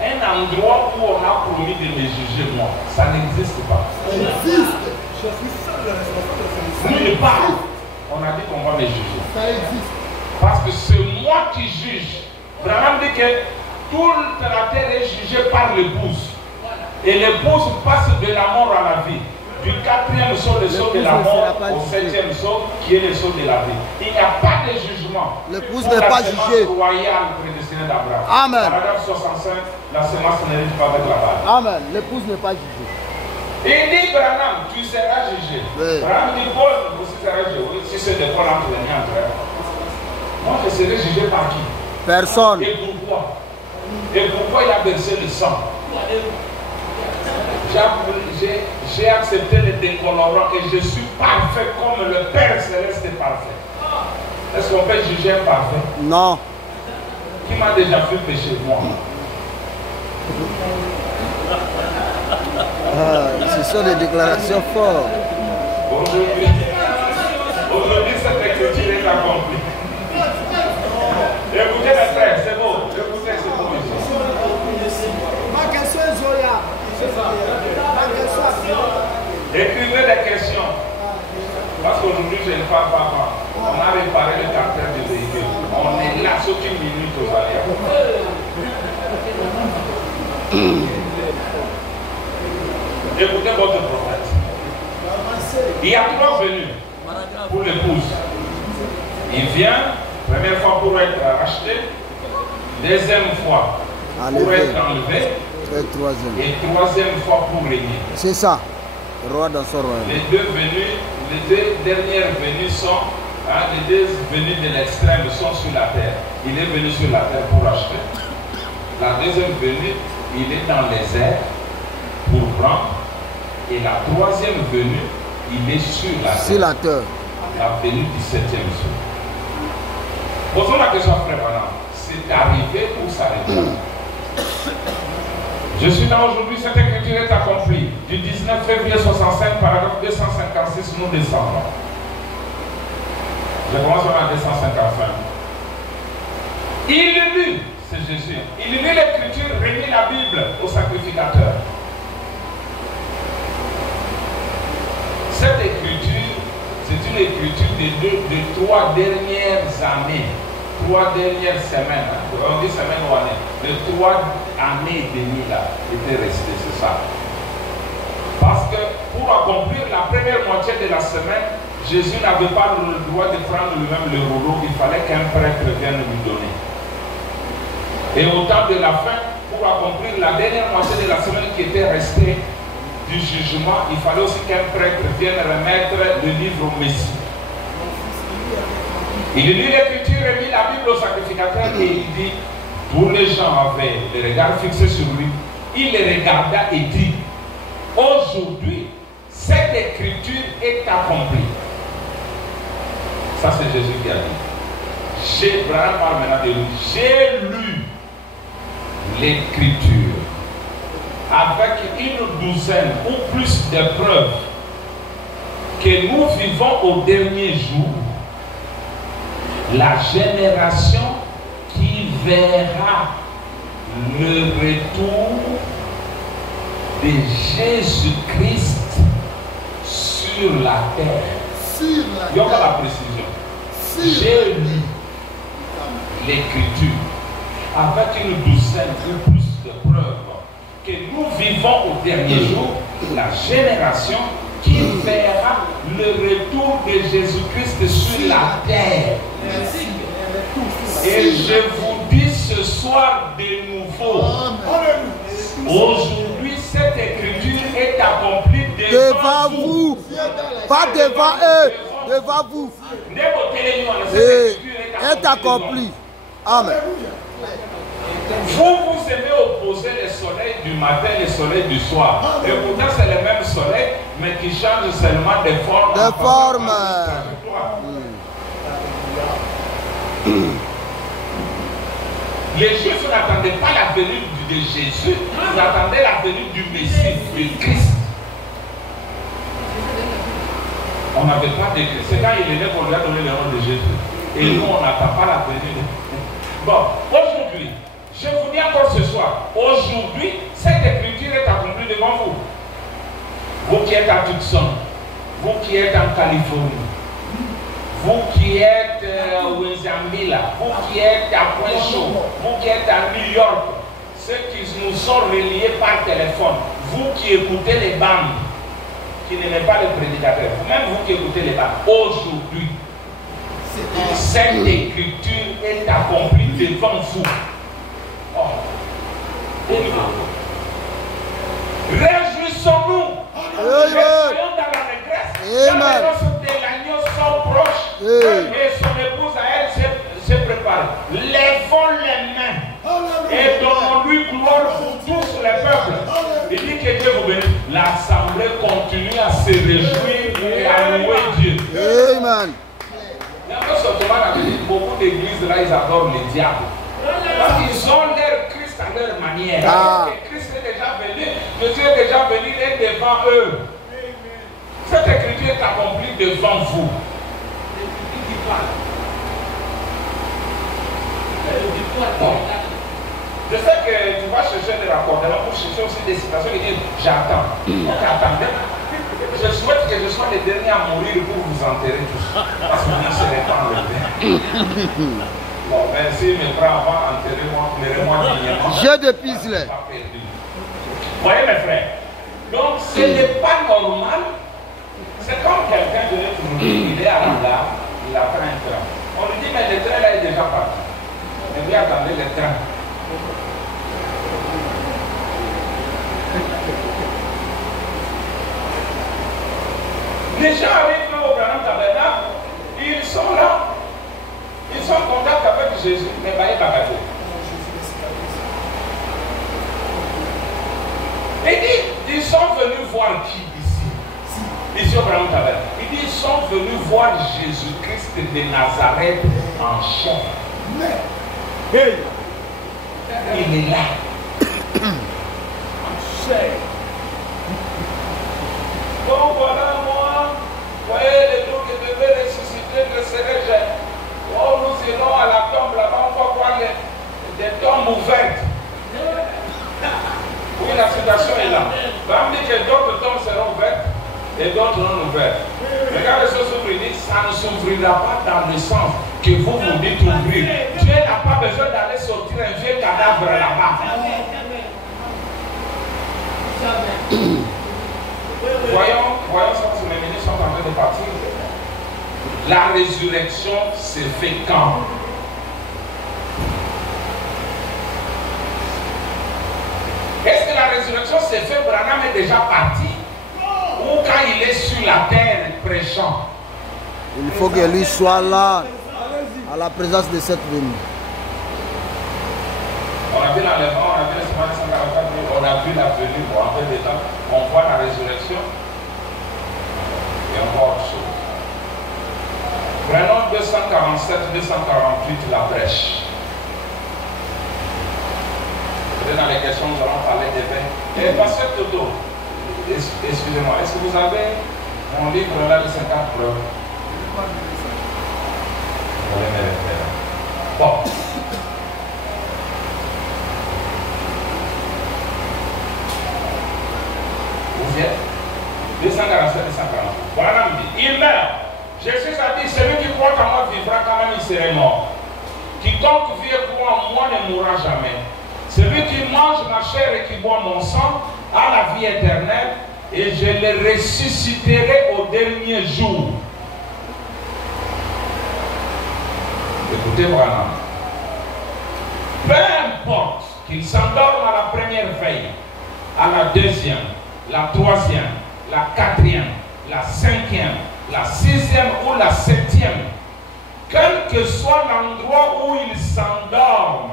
un endroit où on a promis de me juger moi. Ça n'existe pas. Je suis seul le responsable de Nulle part. On a dit qu'on va me juger. ça existe. Parce que c'est moi qui juge. Branham dit que toute la terre est jugée par l'épouse. Et l'épouse passe de la mort à la vie. Du 4e saut, le saut de la mort, au 7e saut, qui est le saut de la vie. Il n'y a pas de jugement. L'épouse n'est pas jugée. Royale prédestinée d'Abraham. Amen. Paragraphe 65, la semence n'hérite pas avec la balle. Amen. L'épouse n'est pas jugée. Il dit, Branham, tu seras jugé. Oui. Branham dit, Paul, aussi seras jugé. Oui, si c'est de Paul entre les miens, frère. Moi, je serai jugé par qui? Personne. Et pourquoi? Et pourquoi il a versé le sang? J'ai accepté le décolorant et je suis parfait comme le Père Céleste est parfait. Est-ce qu'on peut juger un parfait? Non. Qui m'a déjà fait pécher? Moi. Ce sont des déclarations fortes. Aujourd'hui, cette écriture est accomplie. Écoutez mes frères, c'est beau. Écoutez, c'est beau ici. Ma question est Zoya. Écrivez des questions. Parce qu'aujourd'hui, je ne parle pas. On a réparé le carter du véhicule. On est là, sauf une minute aux alliés. Écoutez votre prophète. Il y a 3 venues pour l'épouse. Il vient, première fois pour être racheté, deuxième fois pour être enlevé, Et troisième. et troisième fois pour régner. C'est ça. Roi dans son royaume. Les deux dernières venues sont, les deux venues de l'extrême sont sur la terre. Il est venu sur la terre pour acheter. La deuxième venue, il est dans les airs pour prendre. Et la troisième venue, il est sur la terre. Sur la terre. La venue du 7e jour. Posons la question, frère Branham. C'est arrivé ou ça arrive? Je suis là aujourd'hui, cette écriture est accomplie. du 19 février 65, paragraphe 256, nous descendons. Je commence par 255. Il lut, c'est Jésus, il lut l'écriture, remit la Bible au sacrificateur. Cette écriture, c'est une écriture de 3 dernières années, 3 dernières semaines, on dit semaine ou année, de 3 années et demie là, était resté, c'est ça. Parce que pour accomplir la première moitié de la semaine, Jésus n'avait pas le droit de prendre lui-même le rouleau, il fallait qu'un prêtre vienne lui donner. Et au temps de la fin, pour accomplir la dernière moitié de la semaine qui était restée du jugement, il fallait aussi qu'un prêtre vienne remettre le livre au Messie. Il lit l'écriture, remit la Bible au sacrificateur et il dit, tous les gens avaient le regard fixé sur lui. Il les regarda et dit, aujourd'hui, cette écriture est accomplie. Ça, c'est Jésus qui a dit. J'ai lu l'écriture avec une douzaine ou plus de preuves que nous vivons au dernier jour. La génération qui verra le retour de Jésus-Christ sur la terre. Il y aura la précision. J'ai lu l'écriture avec une douzaine ou plus de preuves que nous vivons au dernier jour, la génération qui verra le retour de Jésus-Christ sur la terre. Et je vous dis ce soir de nouveau, aujourd'hui cette écriture est accomplie devant vous. Pas devant eux, devant vous. Et est accompli. Amen. Vous aimez opposer le soleil du matin et le soleil du soir. Et pourtant c'est le même soleil, mais qui change seulement de forme. De forme. Les Juifs n'attendaient pas la venue de Jésus, ils attendaient la venue du Messie, du Christ. On n'avait pas de Christ. C'est quand il est né qu'on lui a donné le nom de Jésus. Et nous, on n'attend pas la venue de Bon, aujourd'hui, je vous dis encore ce soir, aujourd'hui, cette écriture est accomplie devant vous. Vous qui êtes à Tucson, vous qui êtes en Californie, vous qui êtes au Zambia, vous qui êtes à Point Chaud, vous qui êtes à New York, ceux qui nous sont reliés par téléphone, vous qui écoutez les bandes, qui n'aimez pas les prédicateurs, même vous qui écoutez les bandes, aujourd'hui, cette écriture est accomplie devant vous. Oh. Réjouissons-nous. Soyons dans la régresse. Quand les noces de l'agneau sont proches et son épouse à elle se prépare. Lèvons les mains et donnons-lui gloire pour tous les peuples. Il dit que Dieu vous bénisse. L'assemblée continue à se réjouir et à louer Dieu. Amen. Beaucoup d'églises là, ils adorent le diable. Parce qu'ils ont leur Christ à leur manière. Et Christ est déjà venu, Jésus est déjà venu, il est devant eux. Cette écriture est accomplie devant vous. Bon. Je sais que tu vas chercher des raccordements pour chercher aussi des citations qui disent j'attends. Donc attendez. Je souhaite que je sois le dernier à mourir pour vous enterrer tous. Parce que vous ne serez pas enlevé. Bon, ben si mes frères vont enterrer moi, enterrez-moi dignement. J'ai des pistes. Voyez mes frères. Donc ce n'est pas normal. C'est comme quelqu'un de notre il est à la gare, il attend un train. On lui dit mais le train là est déjà parti. Et vous attendez le train. Les gens arrivent là au Branham Tabernacle, ils sont là, ils sont en contact avec Jésus, mais ils bagatez. Il dit, ils sont venus voir qui ici? Ici au Branham Tabernacle. Il dit, ils sont venus voir Jésus-Christ de Nazareth en chair. Il est là. En chair. la situation est là. Va me dire que d'autres tombes seront ouvertes et d'autres non ouvertes. Regardez ce s'ouvre, il dit, ça ne s'ouvrira pas dans le sens que vous vous dites ouvrir. Dieu n'a pas besoin d'aller sortir un vieux cadavre là-bas. Voyons ça, parce que les ministres sont en train de partir. La résurrection se fait quand? Est-ce que la résurrection s'est fait, Branham est déjà parti? Ou quand il est sur la terre prêchant? Il faut que lui soit là, à la présence de cette venue. On a vu l'enlèvement, on a vu le semaine 144, on a vu la venue, bon, en peu de temps, on voit la résurrection et on voit autre chose. Prenons 247-248, la brèche. Dans les questions, nous allons parler des vins. Et Pasteur Toto, excusez-moi, est-ce que vous avez mon livre là de 50 preuves? Bon. Vous y êtes? 247, 248. Voilà, il meurt. Jésus a dit, celui qui croit en moi vivra quand même, il serait mort. Quiconque vit et croit en moi ne mourra jamais. Celui qui mange ma chair et qui boit mon sang a la vie éternelle, et je le ressusciterai au dernier jour. Écoutez, voilà. Peu importe qu'il s'endorme à la première veille, à la deuxième, la troisième, la quatrième, la cinquième, la sixième ou la septième, quel que soit l'endroit où il s'endorme,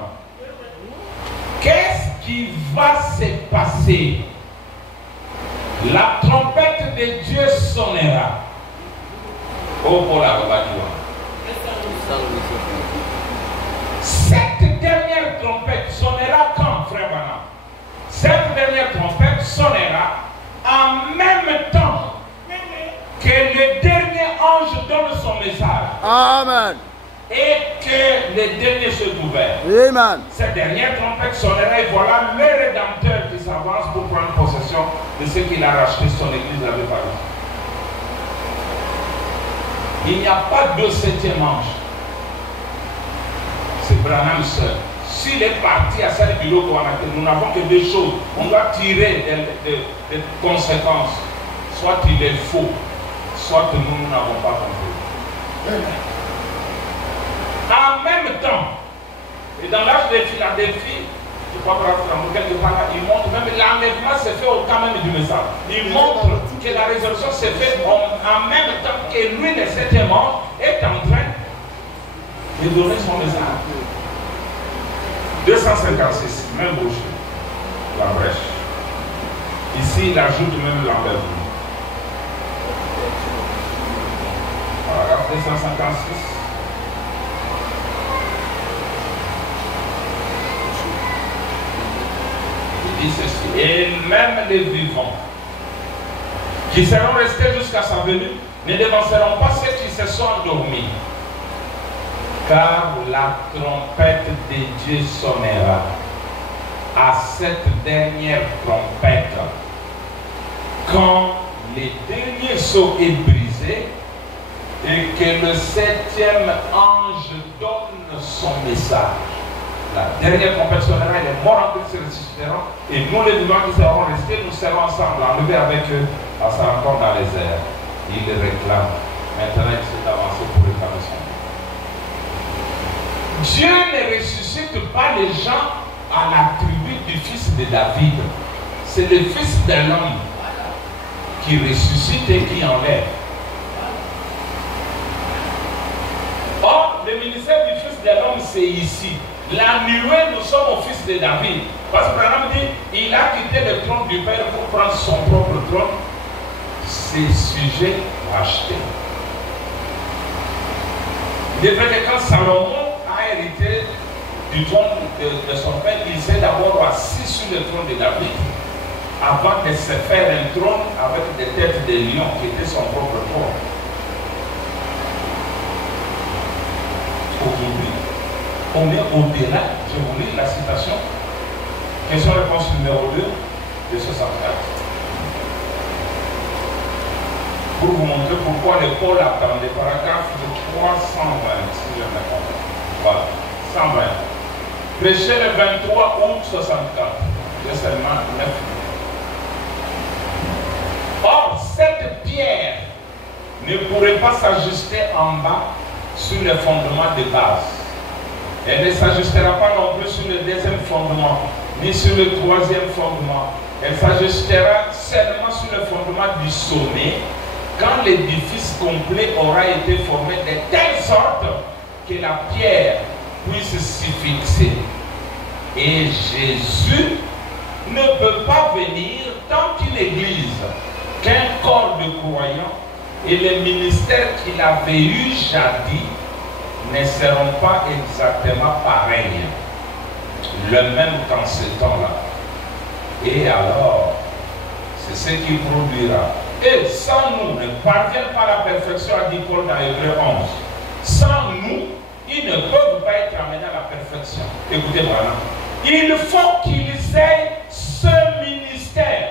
qu'est-ce qui va se passer? La trompette de Dieu sonnera. Oh, pour la Babadioua. Cette dernière trompette sonnera quand, frère Bana? Cette dernière trompette sonnera en même temps que le dernier ange donne son message. Amen. Et que le dernier se ouvert. Amen. Cette dernière trompette sonnera et voilà le Rédempteur qui s'avance pour prendre possession de ce qu'il a racheté, son église avait parlé. Il n'y a pas de septième ange. C'est Branham seul. S'il est parti à cette bureau, nous n'avons que deux choses. On doit tirer des conséquences. Soit il est faux, soit nous n'avons pas compris. En même temps, et dans l'âge de Philadelphie, je crois que quelque part là, il montre même l'enlèvement s'est fait au temps même du message. Il montre que la résurrection s'est faite en même temps que lui, le septième ange, est en train de donner son message. 256, même bouche, la brèche. Ici, il ajoute même l'enlèvement. Paragraphe 256. Il dit ceci. Et même les vivants qui seront restés jusqu'à sa venue ne devanceront pas ceux qui se sont endormis. Car la trompette de Dieu sonnera. À cette dernière trompette, quand le dernier sceau est brisé et que le septième ange donne son message, la dernière trompette sonnera et les morts en Christ se ressusciteront, et nous les vivants qui serons restés, nous serons ensemble, enlevés avec eux à sa rencontre dans les airs. Il les réclame. Maintenant, il s'est avancé pour réclamer son nom. Dieu ne ressuscite pas les gens à la tribu du fils de David. C'est le fils de l'homme qui ressuscite et qui enlève. Or, le ministère du fils de l'homme, c'est ici. La nuée, nous sommes au fils de David. Parce que Branham dit, il a quitté le trône du Père pour prendre son propre trône. C'est sujet racheté. Il est vrai que quand Salomon a hérité du trône de son père, il s'est d'abord assis sur le trône de David avant de se faire un trône avec des têtes de lions qui était son propre trône. Aujourd'hui, on est au-delà. Je vous lis la citation. Question-réponse numéro 2. de 64. Pour vous montrer pourquoi le Paul attendait, paragraphe de 320, si je me trompe. Voilà, 120. Prêché le 23 août 64. Il y a seulement 9 minutes. Or, cette pierre ne pourrait pas s'ajuster en bas sur le fondement de base. Elle ne s'ajustera pas non plus sur le deuxième fondement, ni sur le troisième fondement. Elle s'ajustera seulement sur le fondement du sommet, quand l'édifice complet aura été formé de telle sorte que la pierre puisse s'y fixer. Et Jésus ne peut pas venir tant qu'une église, qu'un corps de croyants et les ministères qu'il avait eu jadis ne seront pas exactement pareils, le même dans ce temps-là. Et alors, c'est ce qui produira. Et sans nous, ne parviennent pas à la perfection, a dit Paul dans Hébreux 11. Sans nous, ils ne peuvent pas être amenés à la perfection. Écoutez-moi là. Il faut qu'ils aient ce ministère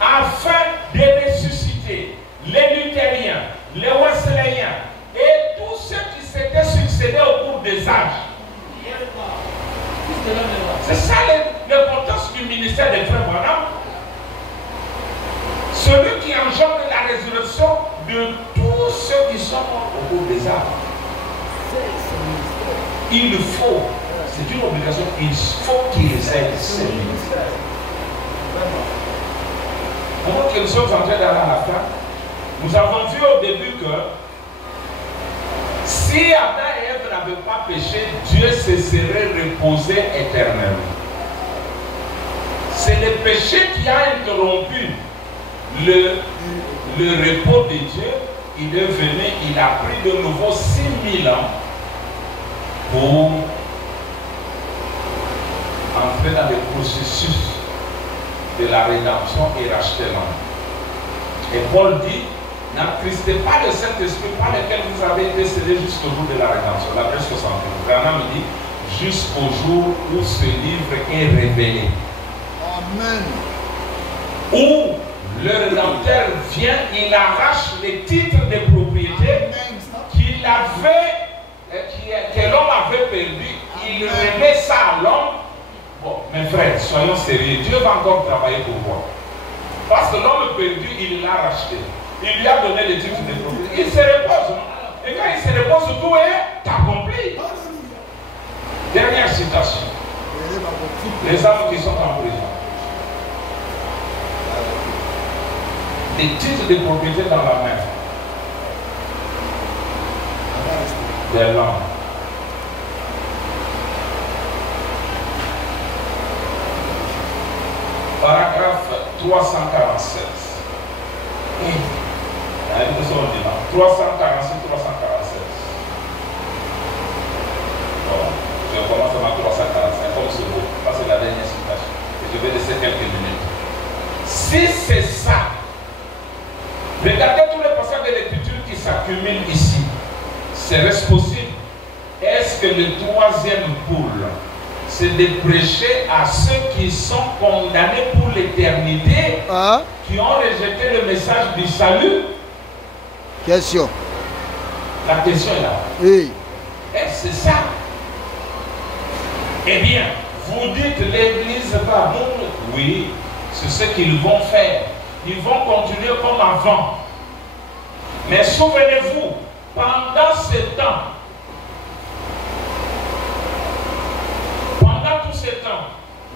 afin de ressusciter les luthériens, les wesleyens et tous ceux qui s'étaient succédés au cours des âges. C'est ça l'importance du ministère des frères Branham. Celui qui engendre la résurrection de tous ceux qui sont morts au cours des âges. Il faut, c'est une obligation, il faut qu'ils aient ce ministère. Pendant que nous sommes en train d'aller à la fin, nous avons vu au début que si Adam et Ève n'avaient pas péché, Dieu se serait reposé éternellement. C'est le péché qui a interrompu le repos de Dieu. Il est venu, il a pris de nouveau 6000 ans pour entrer dans le processus de la rédemption et racheter l'homme. Et Paul dit, n'attristez pas le Saint-Esprit par lequel vous avez été scellés jusqu'au jour de la rédemption. La verset 68. Branham dit, jusqu'au jour où ce livre est révélé. Amen. Où le Rédempteur vient, il arrache les titres de propriété qu'il avait, que l'homme avait perdu. Il remet ça à l'homme. Bon, mes frères, soyons sérieux. Dieu va encore travailler pour moi. Parce que l'homme perdu, il l'a racheté. Il lui a donné les titres de propriété. Il se repose. Et quand il se repose, tout est accompli. Dernière citation. Les âmes qui sont en prison. Des titres de propriété dans la main. Des langues. Paragraphe 347. 347, 347. Voilà. Je commence à ma 345 comme c'est beau. Ça c'est la dernière citation. Et je vais laisser quelques minutes. Si c'est ça, regardez tous les passages de l'écriture qui s'accumulent ici. Serait-ce possible? Est-ce que le troisième poule, c'est de prêcher à ceux qui sont condamnés pour l'éternité, qui ont rejeté le message du salut? Question. La question est là. Oui. Est-ce que c'est ça? Eh bien, vous dites l'église va mourir. Oui, c'est ce qu'ils vont faire. Ils vont continuer comme avant. Mais souvenez-vous, pendant ce temps, tout ce temps,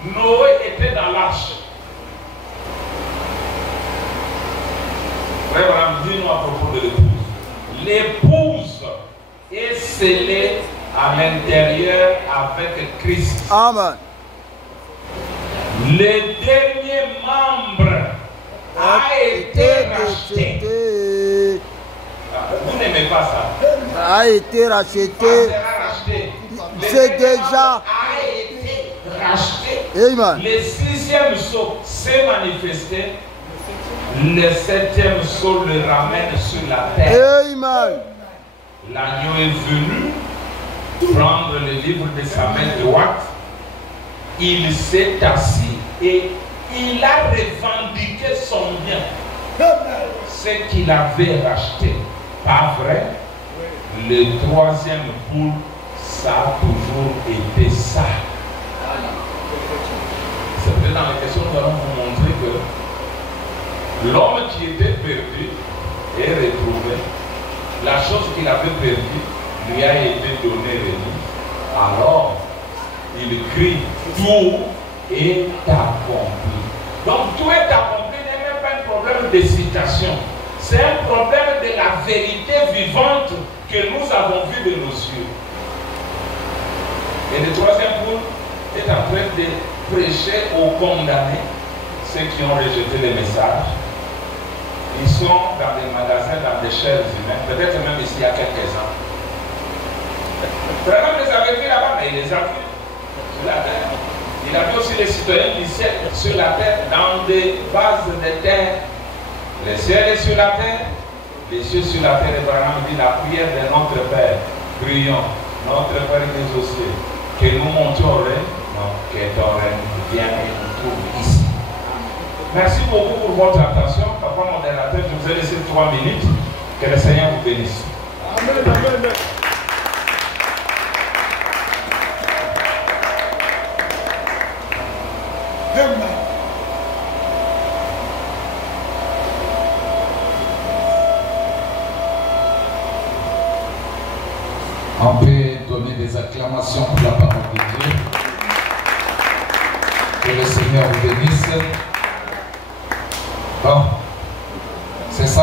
Noé était dans l'arche. Frère Branham, dis-nous à propos de l'épouse. L'épouse est scellée à l'intérieur avec Christ. Amen. Le dernier membre a été racheté. Vous n'aimez pas ça? A été racheté. C'est déjà racheté. Amen. Le sixième sceau s'est manifesté. Le septième sceau le ramène sur la terre. Amen. L'agneau est venu prendre le livre de sa main droite. Il s'est assis et il a revendiqué son bien. Ce qu'il avait racheté. Pas vrai? Le troisième poule, ça a toujours été ça. C'est peut-être dans les questions que nous allons vous montrer que l'homme qui était perdu est retrouvé. La chose qu'il avait perdue lui a été donnée remise. Alors, il crie, tout est accompli. Donc, tout est accompli n'est même pas un problème de citation. C'est un problème de la vérité vivante que nous avons vue de nos yeux. Et le troisième poule est en train de prêcher aux condamnés, ceux qui ont rejeté le message. Ils sont dans des magasins, dans des chairs humaines, peut-être même ici il y a quelques ans. Vraiment, les avait vus là-bas, mais il les a vus sur la terre. Il a vu aussi les citoyens du ciel sur la terre, dans des vases de terre. Le ciel est sur la terre, les cieux sur la terre. Et vraiment dit la prière de notre Père. Prions, notre Père des cieux, que nous montions au règne, que ton règne vienne et nous trouve ici. Merci beaucoup pour votre attention. Papa modérateur, je vous ai laissé 3 minutes. Que le Seigneur vous bénisse. Amen, amen. On peut donner des acclamations pour la parole de Dieu. Que le Seigneur vous bénisse. Bon, c'est ça.